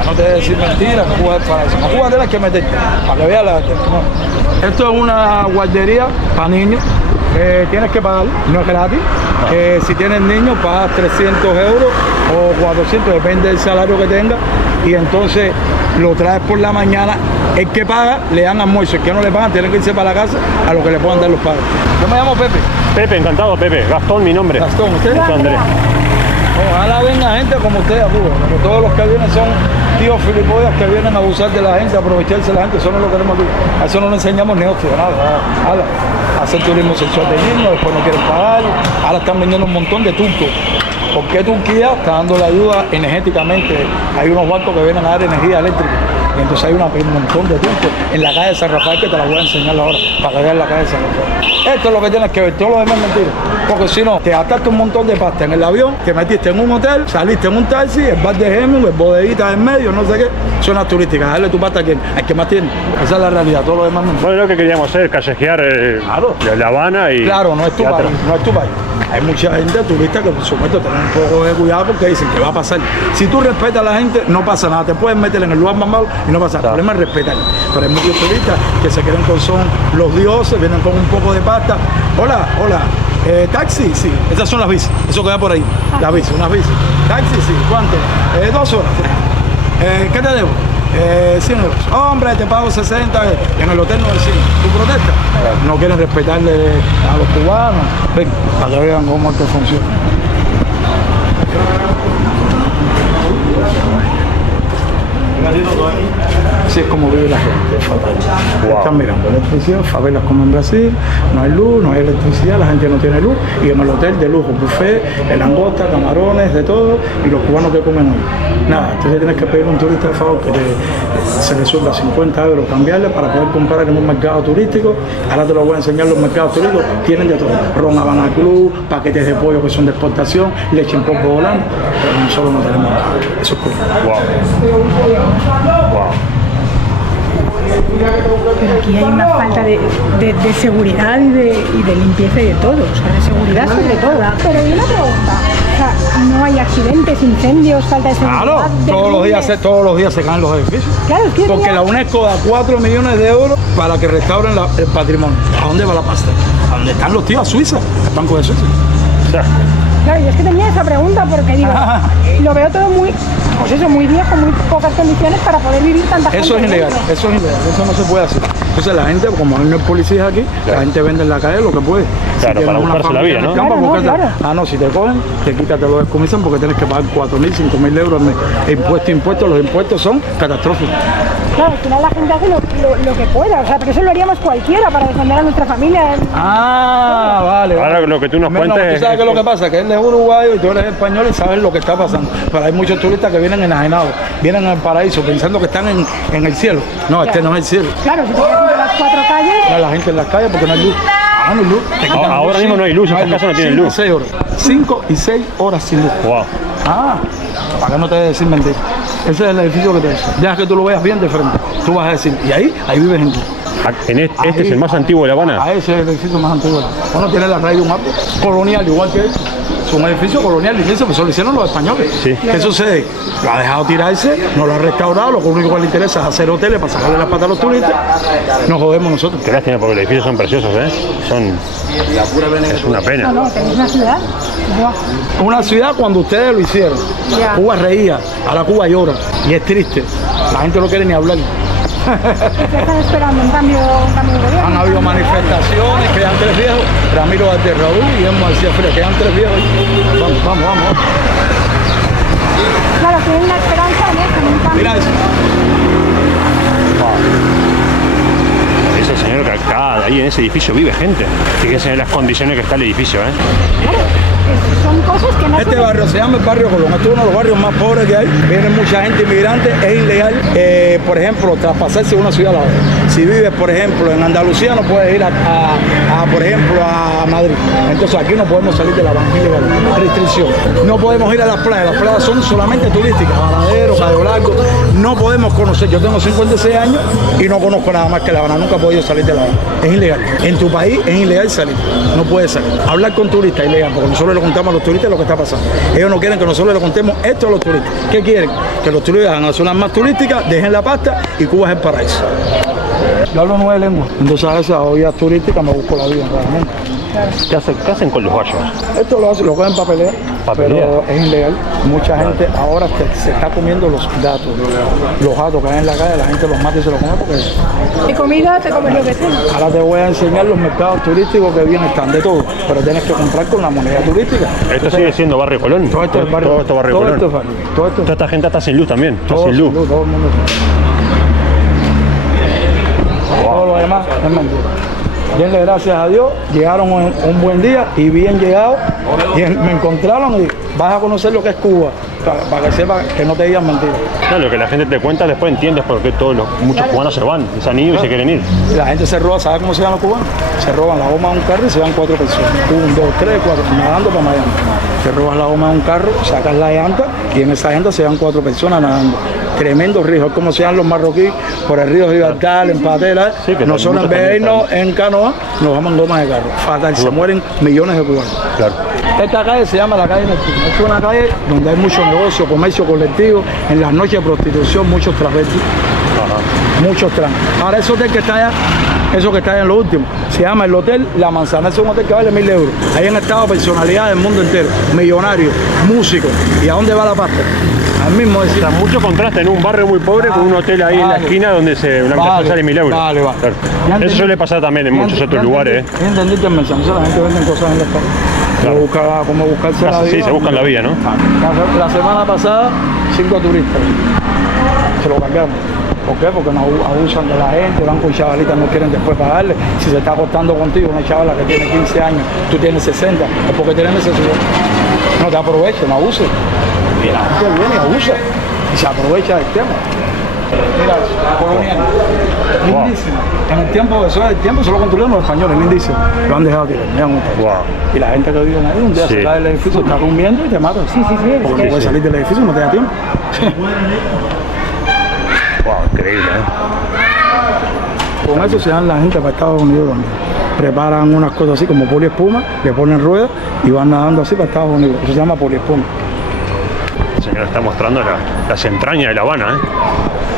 No te debes decir mentira, no Cuba es para eso. No, Cuba tienes que meterte, para que veas la... No. Esto es una guardería para niños. Tienes que pagar, no es gratis. Si tienes niños, pagas 300 euros o 400, depende del salario que tengas. Y entonces lo traes por la mañana. El que paga, le dan almuerzo. El que no le pagan, tiene que irse para la casa a lo que le puedan dar los padres. Yo me llamo Pepe. Pepe, encantado, Pepe. Gastón, mi nombre. Gastón, ¿usted? Andrés. Ojalá venga gente como usted a Cuba, porque todos los que vienen son tíos filipoides que vienen a abusar de la gente, a aprovecharse de la gente. Eso no lo queremos aquí. A eso no le enseñamos negocio, nada. Hacer turismo sexual de niños, después no quieren pagar. Ahora están vendiendo un montón de turcos. ¿Por qué Turquía está dando la ayuda energéticamente? Hay unos bancos que vienen a dar energía eléctrica. Y entonces hay un montón de turcos en la calle de San Rafael que te la voy a enseñar ahora para que veas la calle de San Rafael. Esto es lo que tienes que ver, todo lo demás es mentira. Porque si no, te gastaste un montón de pasta en el avión, te metiste en un hotel, saliste en un taxi, el bar de Gemini, el bodeguita en medio, no sé qué. Zonas turísticas, darle tu pasta a quien, al que más tiene. Esa es la realidad, todo lo demás es mentira. Bueno, lo que queríamos hacer, callejear La Habana y... Claro, no es tu país, no es tu país. Hay mucha gente turista que por supuesto tienen un poco de cuidado porque dicen que va a pasar. Si tú respetas a la gente, no pasa nada. Te puedes meter en el lugar más malo y no pasa nada. El problema es respetar. Pero hay muchos turistas que se creen que son los dioses, vienen con un poco de pasta. Hola. Taxi, sí. Esas son las bicis. Eso queda por ahí. Las bicis, unas bicis. Taxi, sí. ¿Cuánto? 2 horas. ¿Qué te debo? 100 euros. Hombre, te pago 60, en el hotel 900. ¿Tú protestas? No quieren respetarle a los cubanos. Ven, para que vean cómo esto funciona. Así es como vive la gente, es fatal. Wow. Están mirando electricidad, favelas como en Brasil, no hay luz, no hay electricidad, la gente no tiene luz, y en el hotel de lujo, buffet, langosta, camarones, de todo, y los cubanos que comen hoy. Nada, entonces tienes que pedir a un turista de favor que se le suba 50 euros, cambiarle para poder comprar en un mercado turístico. Ahora te lo voy a enseñar, los mercados turísticos tienen de todo, ron Habana Club, paquetes de pollo que son de exportación, leche en polvo volando, pero nosotros no tenemos nada. Eso es Cuba. Wow. Pero aquí hay una falta de seguridad y de limpieza y de todo, o sea, de seguridad sobre todo. Pero y una pregunta, o sea, no hay accidentes, incendios, falta de seguridad. Claro, todos los días se caen los edificios. Claro, es que porque la UNESCO da 4 millones de euros para que restauren el patrimonio. ¿A dónde va la pasta? ¿A dónde están los tíos? A Suiza, el Banco de Suiza. Claro, yo es que tenía esa pregunta porque digo, lo veo todo muy, pues eso, muy viejo, muy pocas condiciones para poder vivir tanta gente. Eso es ilegal, eso no se puede hacer. Entonces la gente, como no hay policías aquí, la gente vende en la calle lo que puede. Claro, para buscarse la vida, ¿no? Claro. No, si te cogen, te quitan, te lo descomisan porque tienes que pagar 4.000, 5.000 euros al mes. Impuestos, los impuestos son catastróficos. Claro, al final la gente hace lo que pueda, o sea, pero eso lo haríamos cualquiera para defender a nuestra familia. Ah, vale. Ahora lo que tú nos cuentes... Tú sabes que lo que pasa, que él es uruguayo y tú eres español y sabes lo que está pasando. Pero hay muchos turistas que vienen enajenados, vienen al paraíso pensando que están en el cielo. No, este no es el cielo. Claro, si te quedas en las 4 calles... No, la gente en las calles porque no hay luz. Ahora no hay luz. Ahora mismo no hay luz, estas casas no tienen luz. 5 y 6 horas sin luz. Wow. Ah, para que no te debe decir mentira. Ese es el edificio que te dice. Deja que tú lo veas bien de frente. Tú vas a decir, y ahí vive gente. Este es el más antiguo de La Habana. Ese es el edificio más antiguo. Uno tiene la raíz de un árbol colonial, igual que este. Es un edificio colonial, y eso lo hicieron los españoles. Sí. ¿Qué sucede? Lo ha dejado tirarse, no lo ha restaurado, lo único que le interesa es hacer hoteles para sacarle las patas a los turistas. Nos jodemos nosotros. Qué lástima, porque los edificios son preciosos, ¿eh? Es una pena. No, tenéis una ciudad. Buah. Una ciudad cuando ustedes lo hicieron. Ya. Cuba reía, ahora Cuba llora, y es triste. La gente no quiere ni hablar. ¿Qué están esperando? ¿Un cambio de gobierno? Han habido manifestaciones, quedan 3 viejos. Ramiro Valderraúl y Guillermo García Frías, quedan 3 viejos. Vamos. Claro, tienen la esperanza en un cambio. Mira eso. Ese señor que acá, ahí en ese edificio vive gente. Fíjense en las condiciones que está el edificio, ¿eh? Son cosas que no Este barrio se llama el barrio Colón. Este es uno de los barrios más pobres que hay. Viene mucha gente inmigrante, es ilegal, por ejemplo, traspasarse de una ciudad a la otra. Si vives, por ejemplo, en Andalucía, no puedes ir por ejemplo, a Madrid. Entonces aquí no podemos salir de La Habana, ilegal. Restricción. No podemos ir a las playas. Las playas son solamente turísticas. Varadero, Cayo Largo. No podemos conocer. Yo tengo 56 años y no conozco nada más que La Habana. Nunca he podido salir de La Habana. Es ilegal. En tu país es ilegal salir. No puedes salir. Hablar con turistas es ilegal, porque nosotros le contamos a los turistas lo que está pasando. Ellos no quieren que nosotros le contemos esto a los turistas. ¿Qué quieren? Que los turistas hagan las zonas más turísticas, dejen la pasta y Cuba es el paraíso. Yo hablo 9 lenguas. Entonces a veces a oídas turísticas me busco la vida realmente. ¿Qué hacen con los gallos? Esto lo cogen para pelear, pero es ilegal. Mucha gente ahora se está comiendo los gatos que hay en la calle, la gente los mata y se los come porque... de comida te comes lo que sea. Ahora te voy a enseñar los mercados turísticos que bien están de todo, pero tienes que comprar con la moneda turística. Esto sigue siendo Barrio Colón. Todo esto es barrio Colón. Toda esta gente está sin luz también. Todo sin luz. Todo el mundo. Todo lo demás es mentira. Denle gracias a Dios, llegaron un buen día y bien llegado, y me encontraron y vas a conocer lo que es Cuba, para que sepas que no te digan mentiras. No, lo que la gente te cuenta después entiendes por qué muchos cubanos se van, se han ido y se quieren ir. La gente se roba, ¿sabes cómo se van los cubanos? Se roban la goma de un carro y se van 4 personas. 1, 2, 3, 4, nadando para Miami. Te robas la goma de un carro, sacas la llanta y en esa llanta se van 4 personas nadando. Tremendo río, es como se van los marroquíes por el río Gibraltar, en Patela. Sí, nosotros en vez de irnos en canoa, nos vamos en goma de carro. Fatal, se mueren millones de cubanos. Claro. Esta calle se llama la calle Neptuno. Es una calle donde hay mucho negocio, comercio colectivo, en las noches de prostitución, muchos travestis, muchos trans. Ahora ese hotel que está allá, eso que está allá en lo último, se llama el Hotel La Manzana. Es un hotel que vale 1.000 euros. Ahí han estado personalidades del mundo entero, millonarios, músicos. ¿Y a dónde va la pasta? Al mismo decir. O sea, mucho contraste en un barrio muy pobre con un hotel ahí en la esquina donde una habitación sale 1.000 euros. Vale. Claro. Eso suele pasar también en muchos otros lugares. ¿Entendiste el mensaje? La gente vende cosas en la calle. Claro. Cómo buscarse la vida. Sí, se buscan la vida, ¿no? La semana pasada, 5 turistas. Se lo cambiamos. ¿Por qué? Porque no abusan de la gente, van con chavalitas, no quieren después pagarle. Si se está acostando contigo una chavala que tiene 15 años, tú tienes 60, es porque tienes necesidad. No te aproveches, no abuses. Y la gente viene y abusa y se aprovecha del tema. Mira, colonial, lindísimo. En el tiempo, eso lo construyeron los españoles, lindísimo. Lo han dejado tirar, mira cómo está. Y la gente que vive ahí, un día se cae del edificio, está durmiendo y te mata. Sí. Porque no puedes salir del edificio y no te da tiempo. Wow, increíble, ¿eh? Con eso se dan la gente para Estados Unidos también. Preparan unas cosas así como poliespuma, le ponen ruedas y van nadando así para Estados Unidos. Eso se llama poliespuma. El señor está mostrando las entrañas de La Habana, ¿eh?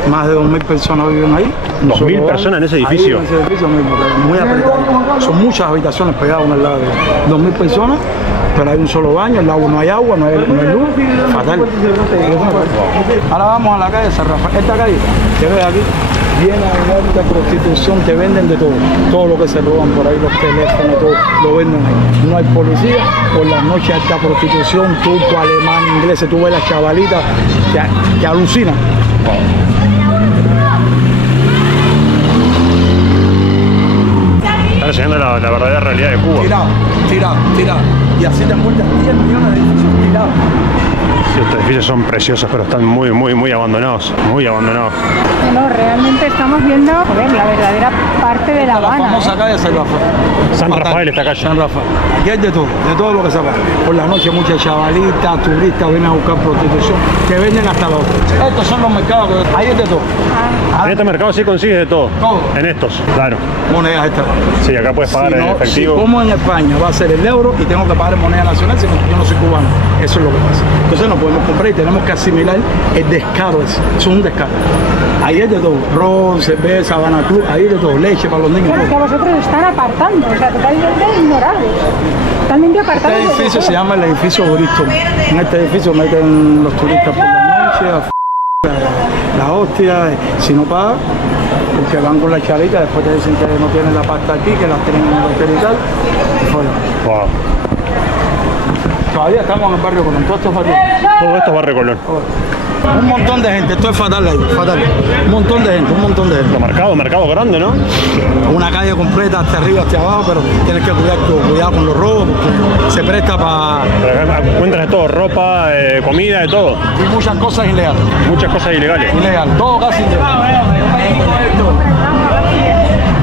Más de 2.000 personas viven ahí. 2.000 personas en ese edificio. Ahí en ese edificio mismo, muy apretado. Son muchas habitaciones pegadas una al lado de 2.000 personas, pero hay un solo baño, al lado no hay agua, no hay luz, fatal. Ahora vamos a la calle San Rafael. Esta calle que ves aquí llena de prostitución, te venden de todo lo que se roban por ahí, los teléfonos, todo lo venden ahí. No hay policía, por las noches alta prostitución, turco, alemán, inglés, tú ves las chavalitas, te alucinan. Están enseñando la verdadera realidad de Cuba. Tirado. Y así te encuentras 10 millones de edificios tirados. Sí, estos edificios son preciosos, pero están muy abandonados. Muy abandonados. No, realmente estamos viendo, joder, la verdadera parte de La Habana. La famosa calle San Rafael. San Rafael, esta calle. San Rafael. Aquí hay de todo lo que se va. Por la noche muchas chavalitas, turistas vienen a buscar prostitución, que venden hasta los otros. Estos son los mercados, ahí es de todo. En este mercado sí consigues de todo. Todo. En estos, claro. Monedas estas. Sí, acá puedes pagar en efectivo. Si como en España va a ser el euro y tengo que pagar en moneda nacional, si yo no soy cubano. Eso es lo que pasa. Entonces no podemos comprar y tenemos que asimilar el descaro ese. Eso es un descaro. Ahí es de todo. Ron, cerveza, Habana Club, ahí es de todo. Leche para los niños. Pero es que a vosotros están apartando, o sea, totalmente ignorados. Totalmente apartados. Este edificio se llama el edificio Bristol. En este edificio meten los turistas por la noche, la hostia, si no pagan, porque van con la charita, después te dicen que no tienen la pasta aquí, que las tienen en el hotel y tal, y fuera. Wow. Todavía estamos en el barrio Colón, todo esto es barrio. Todo esto es barrio Colón. Un montón de gente, esto es fatal ahí, fatal. Un montón de gente. Mercado grande, ¿no? Una calle completa, hasta arriba, hasta abajo, pero tienes que cuidar con los robos, porque se presta para... Encuentras de todo, ropa, comida, de todo. Y muchas cosas ilegales. Muchas cosas ilegales. Ilegal, todo casi ilegal.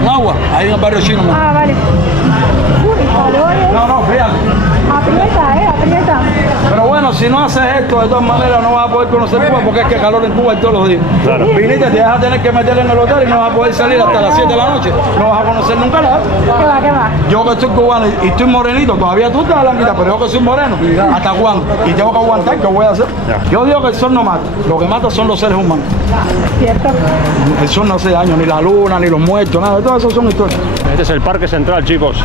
Un agua, ahí en el barrio chino. Ah, vale. Uy, calores. No, fíjate. Aprieta. Pero bueno, si no haces esto, de todas maneras no vas a poder conocer Cuba, porque es que calor en Cuba hay todos los días. Claro. Viniste, te vas a tener que meter en el hotel y no vas a poder salir hasta las 7 de la noche. No vas a conocer nunca nada. ¿Qué va? Yo que estoy cubano y estoy morenito, todavía tú estás blanquita, pero yo que soy moreno, ¿hasta cuándo? Y tengo que aguantar, ¿qué voy a hacer? Yo digo que el sol no mata, lo que mata son los seres humanos. Cierto. El sol no hace daño, ni la luna, ni los muertos, nada, todo eso son historias. Este es el Parque Central, chicos.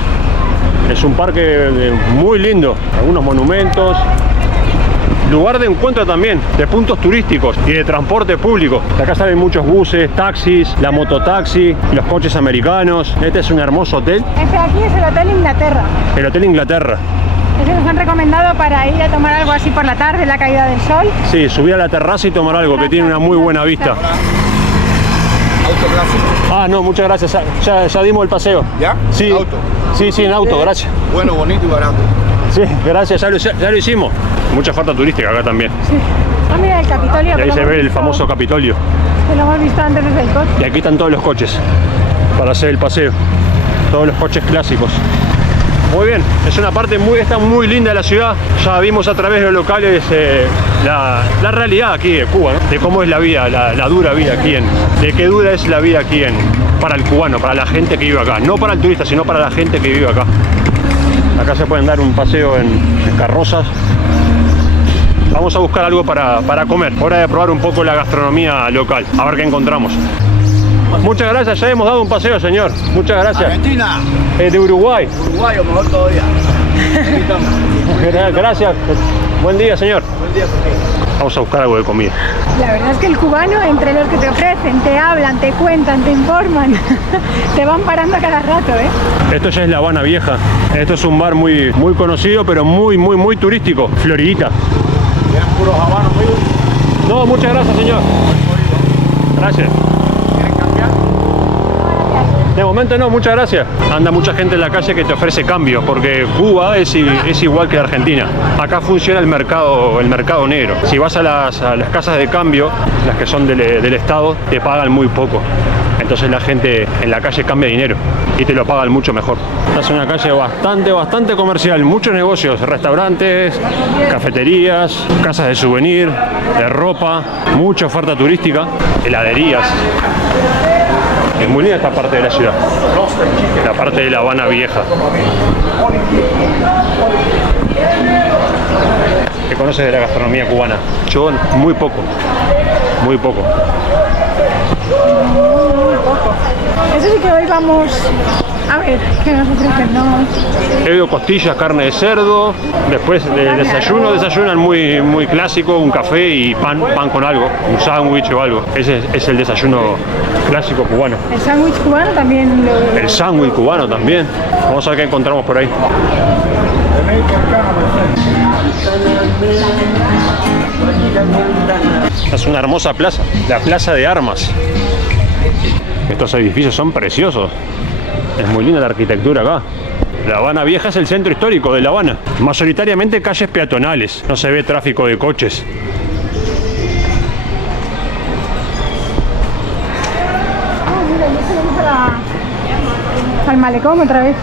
Es un parque muy lindo, algunos monumentos, lugar de encuentro también de puntos turísticos y de transporte público. De acá salen muchos buses, taxis, la mototaxi, los coches americanos. Este es un hermoso hotel. Este aquí es el Hotel Inglaterra. El Hotel Inglaterra. Ese nos han recomendado para ir a tomar algo así por la tarde, la caída del sol. Sí, subir a la terraza y tomar algo, que tiene una muy buena vista. Ah, no, muchas gracias. Ya dimos el paseo. ¿Ya? Sí. ¿En auto? Sí, en auto, gracias. Bueno, bonito y barato. Sí, gracias, ya lo hicimos. Mucha oferta turística acá también. Sí. Ah, mira el Capitolio. Y ahí se ve el famoso Capitolio. Que lo hemos visto antes desde el coche. Y aquí están todos los coches para hacer el paseo. Todos los coches clásicos. Muy bien, es una parte está muy linda de la ciudad. Ya vimos a través de los locales la realidad aquí de Cuba, ¿no? De cómo es la vida, la dura vida aquí, de qué dura es la vida aquí para el cubano, para la gente que vive acá. No para el turista, sino para la gente que vive acá. Acá se pueden dar un paseo en carrozas. Vamos a buscar algo para comer. Hora de probar un poco la gastronomía local. A ver qué encontramos. Muchas gracias, ya hemos dado un paseo, señor. Muchas gracias. Argentina. De Uruguay. Uruguayo, mejor todavía. Gracias. Buen día, señor. Buen día, vamos a buscar algo de comida. La verdad es que el cubano, entre los que te ofrecen, te hablan, te cuentan, te informan, te van parando a cada rato, ¿eh? Esto ya es La Habana Vieja. Esto es un bar muy conocido, pero muy turístico. Floridita. ¿Tienen puros habanos, amigos? No, muchas gracias, señor. Gracias. De momento no, muchas gracias. Anda mucha gente en la calle que te ofrece cambio, porque Cuba es igual que Argentina. Acá funciona el mercado negro. Si vas a las casas de cambio, las que son del Estado, te pagan muy poco. Entonces la gente en la calle cambia dinero y te lo pagan mucho mejor. Es una calle bastante comercial, muchos negocios, restaurantes, cafeterías, casas de souvenir, de ropa, mucha oferta turística, heladerías. Es muy linda esta parte de la ciudad, la parte de La Habana Vieja. ¿Qué conoces de la gastronomía cubana? Yo muy poco. Eso sí que hoy vamos a ver qué nos ofrecen, ¿no? He oído costillas, carne de cerdo. Después de desayuno, desayunan muy clásico, un café y pan con algo, un sándwich o algo. Ese es el desayuno clásico cubano. El sándwich cubano también lo... El sándwich cubano también. Vamos a ver qué encontramos por ahí. Esta es una hermosa plaza, la Plaza de Armas. Estos edificios son preciosos. Es muy linda la arquitectura acá. La Habana Vieja es el centro histórico de La Habana. Mayoritariamente calles peatonales, no se ve tráfico de coches. Mira, ya tenemos al malecón otra vez.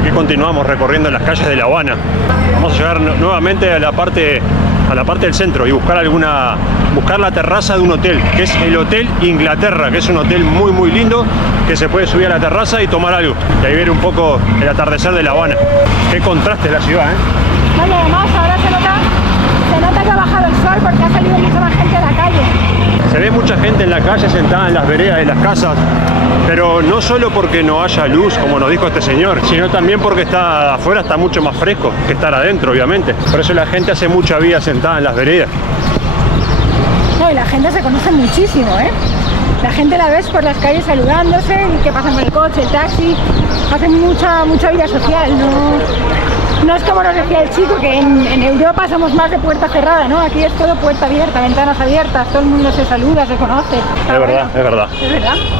Aquí continuamos recorriendo las calles de La Habana. Vamos a llegar nuevamente a la parte del centro y buscar la terraza de un hotel, que es el Hotel Inglaterra, que es un hotel muy lindo, que se puede subir a la terraza y tomar algo. Y ahí ver un poco el atardecer de La Habana. Qué contraste la ciudad, ¿eh? Vale, además ahora se nota que ha bajado el sol porque ha salido mucha más gente a la calle. Se ve mucha gente en la calle sentada en las veredas de las casas, pero no solo porque no haya luz, como nos dijo este señor, sino también porque afuera está mucho más fresco que estar adentro, obviamente. Por eso la gente hace mucha vida sentada en las veredas. No, y la gente se conoce muchísimo, ¿eh? La gente la ves por las calles saludándose y que pasan con el coche, el taxi, hacen mucha vida social, no es como nos decía el chico, que en Europa somos más de puerta cerrada, ¿no? Aquí es todo puerta abierta, ventanas abiertas, todo el mundo se saluda, se conoce. Es verdad. Es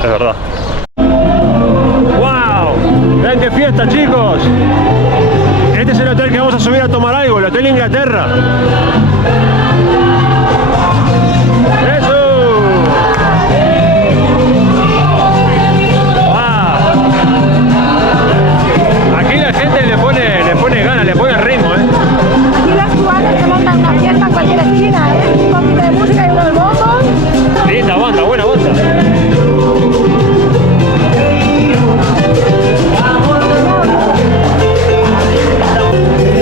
verdad. ¡Wow! ¡Vean qué fiesta, chicos! Este es el hotel que vamos a subir a tomar algo, el Hotel Inglaterra. ¡Eso! Le pone ritmo, ¿eh? Aquí las cubanas se montan una fiesta en cualquier esquina, ¿eh? Un poquito de música y unos bombos. Linda banda, buena banda.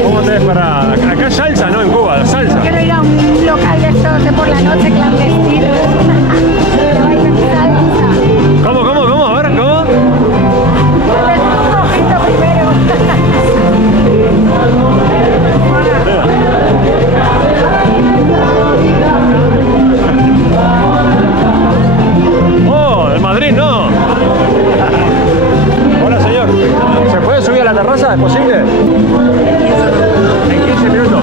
¿Cómo te ves para...? Acá es salsa, ¿no? En Cuba, salsa. Quiero ir a un local de estos de por la noche clandestino. Que bailan salsa. ¿Cómo? A ver, ¿cómo? Les doy un ojito primero. ¡Oh! ¡De Madrid, no! Hola, señor. ¿Se puede subir a la terraza? ¿Es posible? En 15 minutos.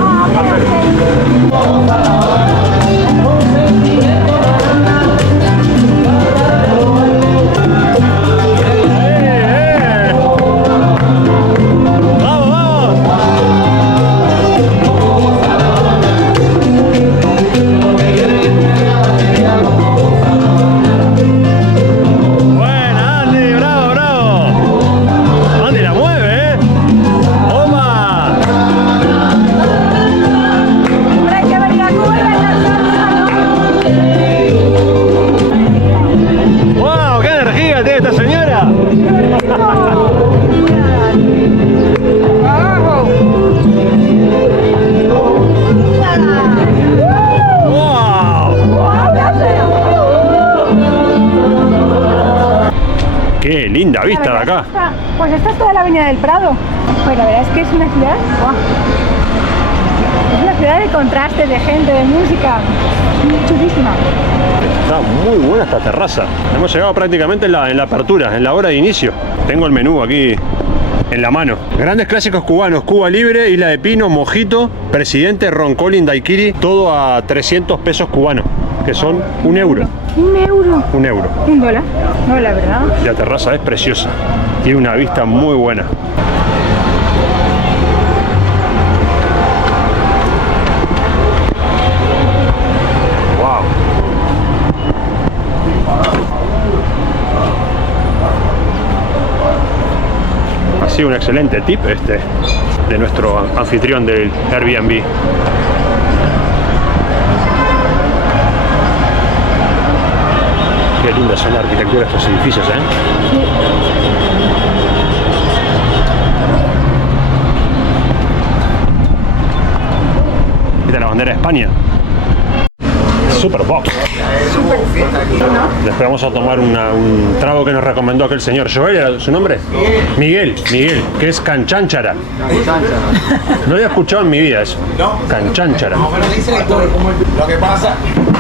Qué linda vista de acá. Pues esta es toda la avenida del Prado. Pues la verdad es que es una ciudad, ¡guau! Es una ciudad de contrastes, de gente, de música, chulísima. Está muy buena esta terraza. Hemos llegado prácticamente en la apertura, en la hora de inicio. Tengo el menú aquí en la mano. Grandes clásicos cubanos: Cuba Libre, Isla de Pino, Mojito, Presidente, Roncolin, Daiquiri, todo a 300 pesos cubanos, que son un euro. ¿Un euro? Un euro. ¿Un dólar? No, la verdad. La terraza es preciosa. Tiene una vista muy buena. Wow. Ha sido un excelente tip de nuestro anfitrión del Airbnb. Qué linda son la arquitectura de estos edificios, ¿eh? Sí. bandera de España. Superbox. Después vamos a tomar un trago que nos recomendó aquel señor. ¿Joel era su nombre? Miguel, que es canchanchara. No había escuchado en mi vida eso. Canchanchara. Lo que pasa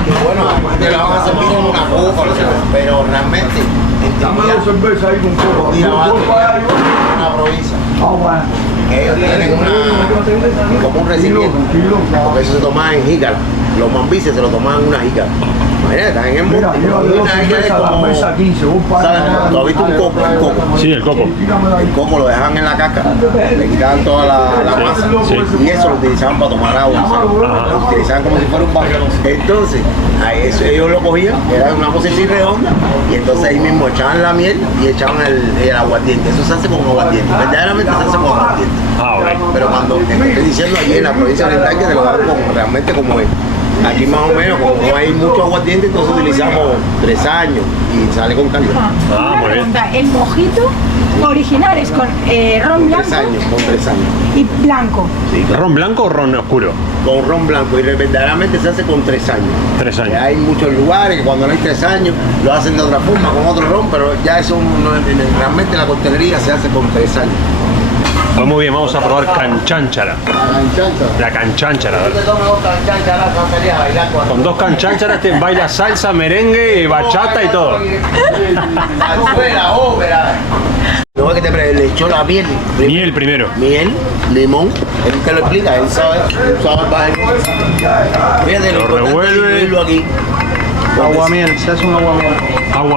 que bueno, te lo van a servir en una copa, pero realmente una provincia. Ellos tienen como un recipiente, porque eso se toma en jícara. Los mambises se lo toman en una jícara. Imagínate, están en el monte. Una jícara es como, ¿sabes? ¿Tú has visto un coco? Sí, el coco. El coco lo dejaban en la caca, le quitaban toda la masa y eso lo utilizaban para tomar agua. Lo utilizaban como si fuera un vaso. Entonces, a eso ellos lo cogían, era una cosa así redonda, y entonces ahí mismo echaban la miel y echaban el aguardiente. Eso se hace con aguardiente. Verdaderamente se hace con aguardiente. Pero cuando estoy diciendo allí en la provincia oriental que te lo dan realmente como es. Aquí más o menos, como no hay mucho aguardiente, entonces utilizamos 3 años y sale con calidad. Una pregunta, el mojito original es con ron blanco. 3 años, con 3 años. Y blanco. Sí, claro. ¿Ron blanco o ron oscuro? Con ron blanco, y verdaderamente se hace con 3 años. 3 años. Hay muchos lugares que cuando no hay 3 años lo hacen de otra forma, con otro ron, pero ya eso realmente la coctelería se hace con 3 años. Pues muy bien, vamos a probar canchanchara. La canchanchara. Con 2 canchancharas te baila salsa, merengue, bachata y todo. No es que le echó la miel. Miel primero. Miel, limón, él te lo explica, él sabe fíjate, lo revuelve. Aquí. Aguamiel, se hace un aguamiel.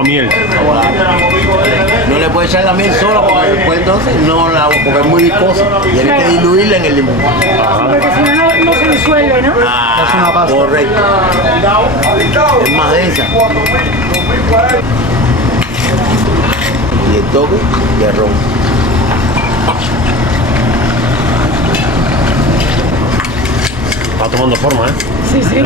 Miel. No le puede echar la miel sola porque después entonces no la, porque es muy viscosa. Tiene que diluirla en el limón. Porque si no, no se disuelve, ¿no? Es una pasta. Correcto. Es más densa. Y el toque y el ron. Va tomando forma, ¿eh? Sí, sí.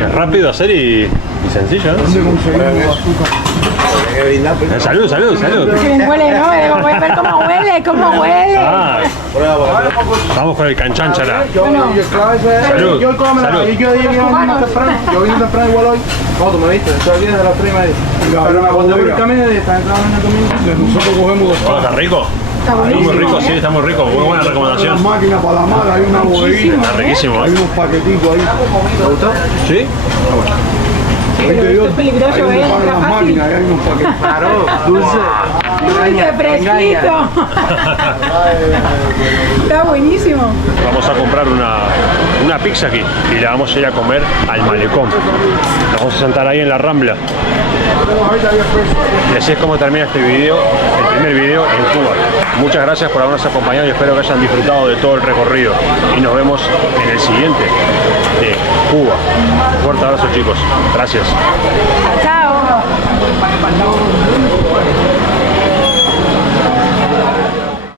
Es rápido de hacer y sencillo, ¿eh? Salud. Que bien huele, ¿no? Voy a ver cómo huele. Ah, vamos con el canchanchara. Bueno, Salud. Yo vine temprano igual hoy. No, tú me viste, estoy aquí desde las 3:30. Pero me acordé por el camino y estaba entrando en el camino. Nosotros cogemos 2 ¿Está rico? está buenísimo. Muy rico, sí, está muy rico. Muy buena recomendación. Una máquina para la mala, hay una bodeguita. Está riquísimo, Hay ¿eh? unos paquetitos ahí. ¿Te gustó? ¿Sí? Pero esto es peligroso, Hay ¿eh? unos para las máquinas, hay unos paquetitos. Claro, dulce. ¡Uy, qué fresquito! Está buenísimo. Vamos a comprar una pizza aquí y la vamos a ir a comer al malecón. Nos vamos a sentar ahí en la Rambla. Y así es como termina este video, el primer video en Cuba. Muchas gracias por habernos acompañado y espero que hayan disfrutado de todo el recorrido. Y nos vemos en el siguiente de Cuba. Un fuerte abrazo, chicos. Gracias. Chao.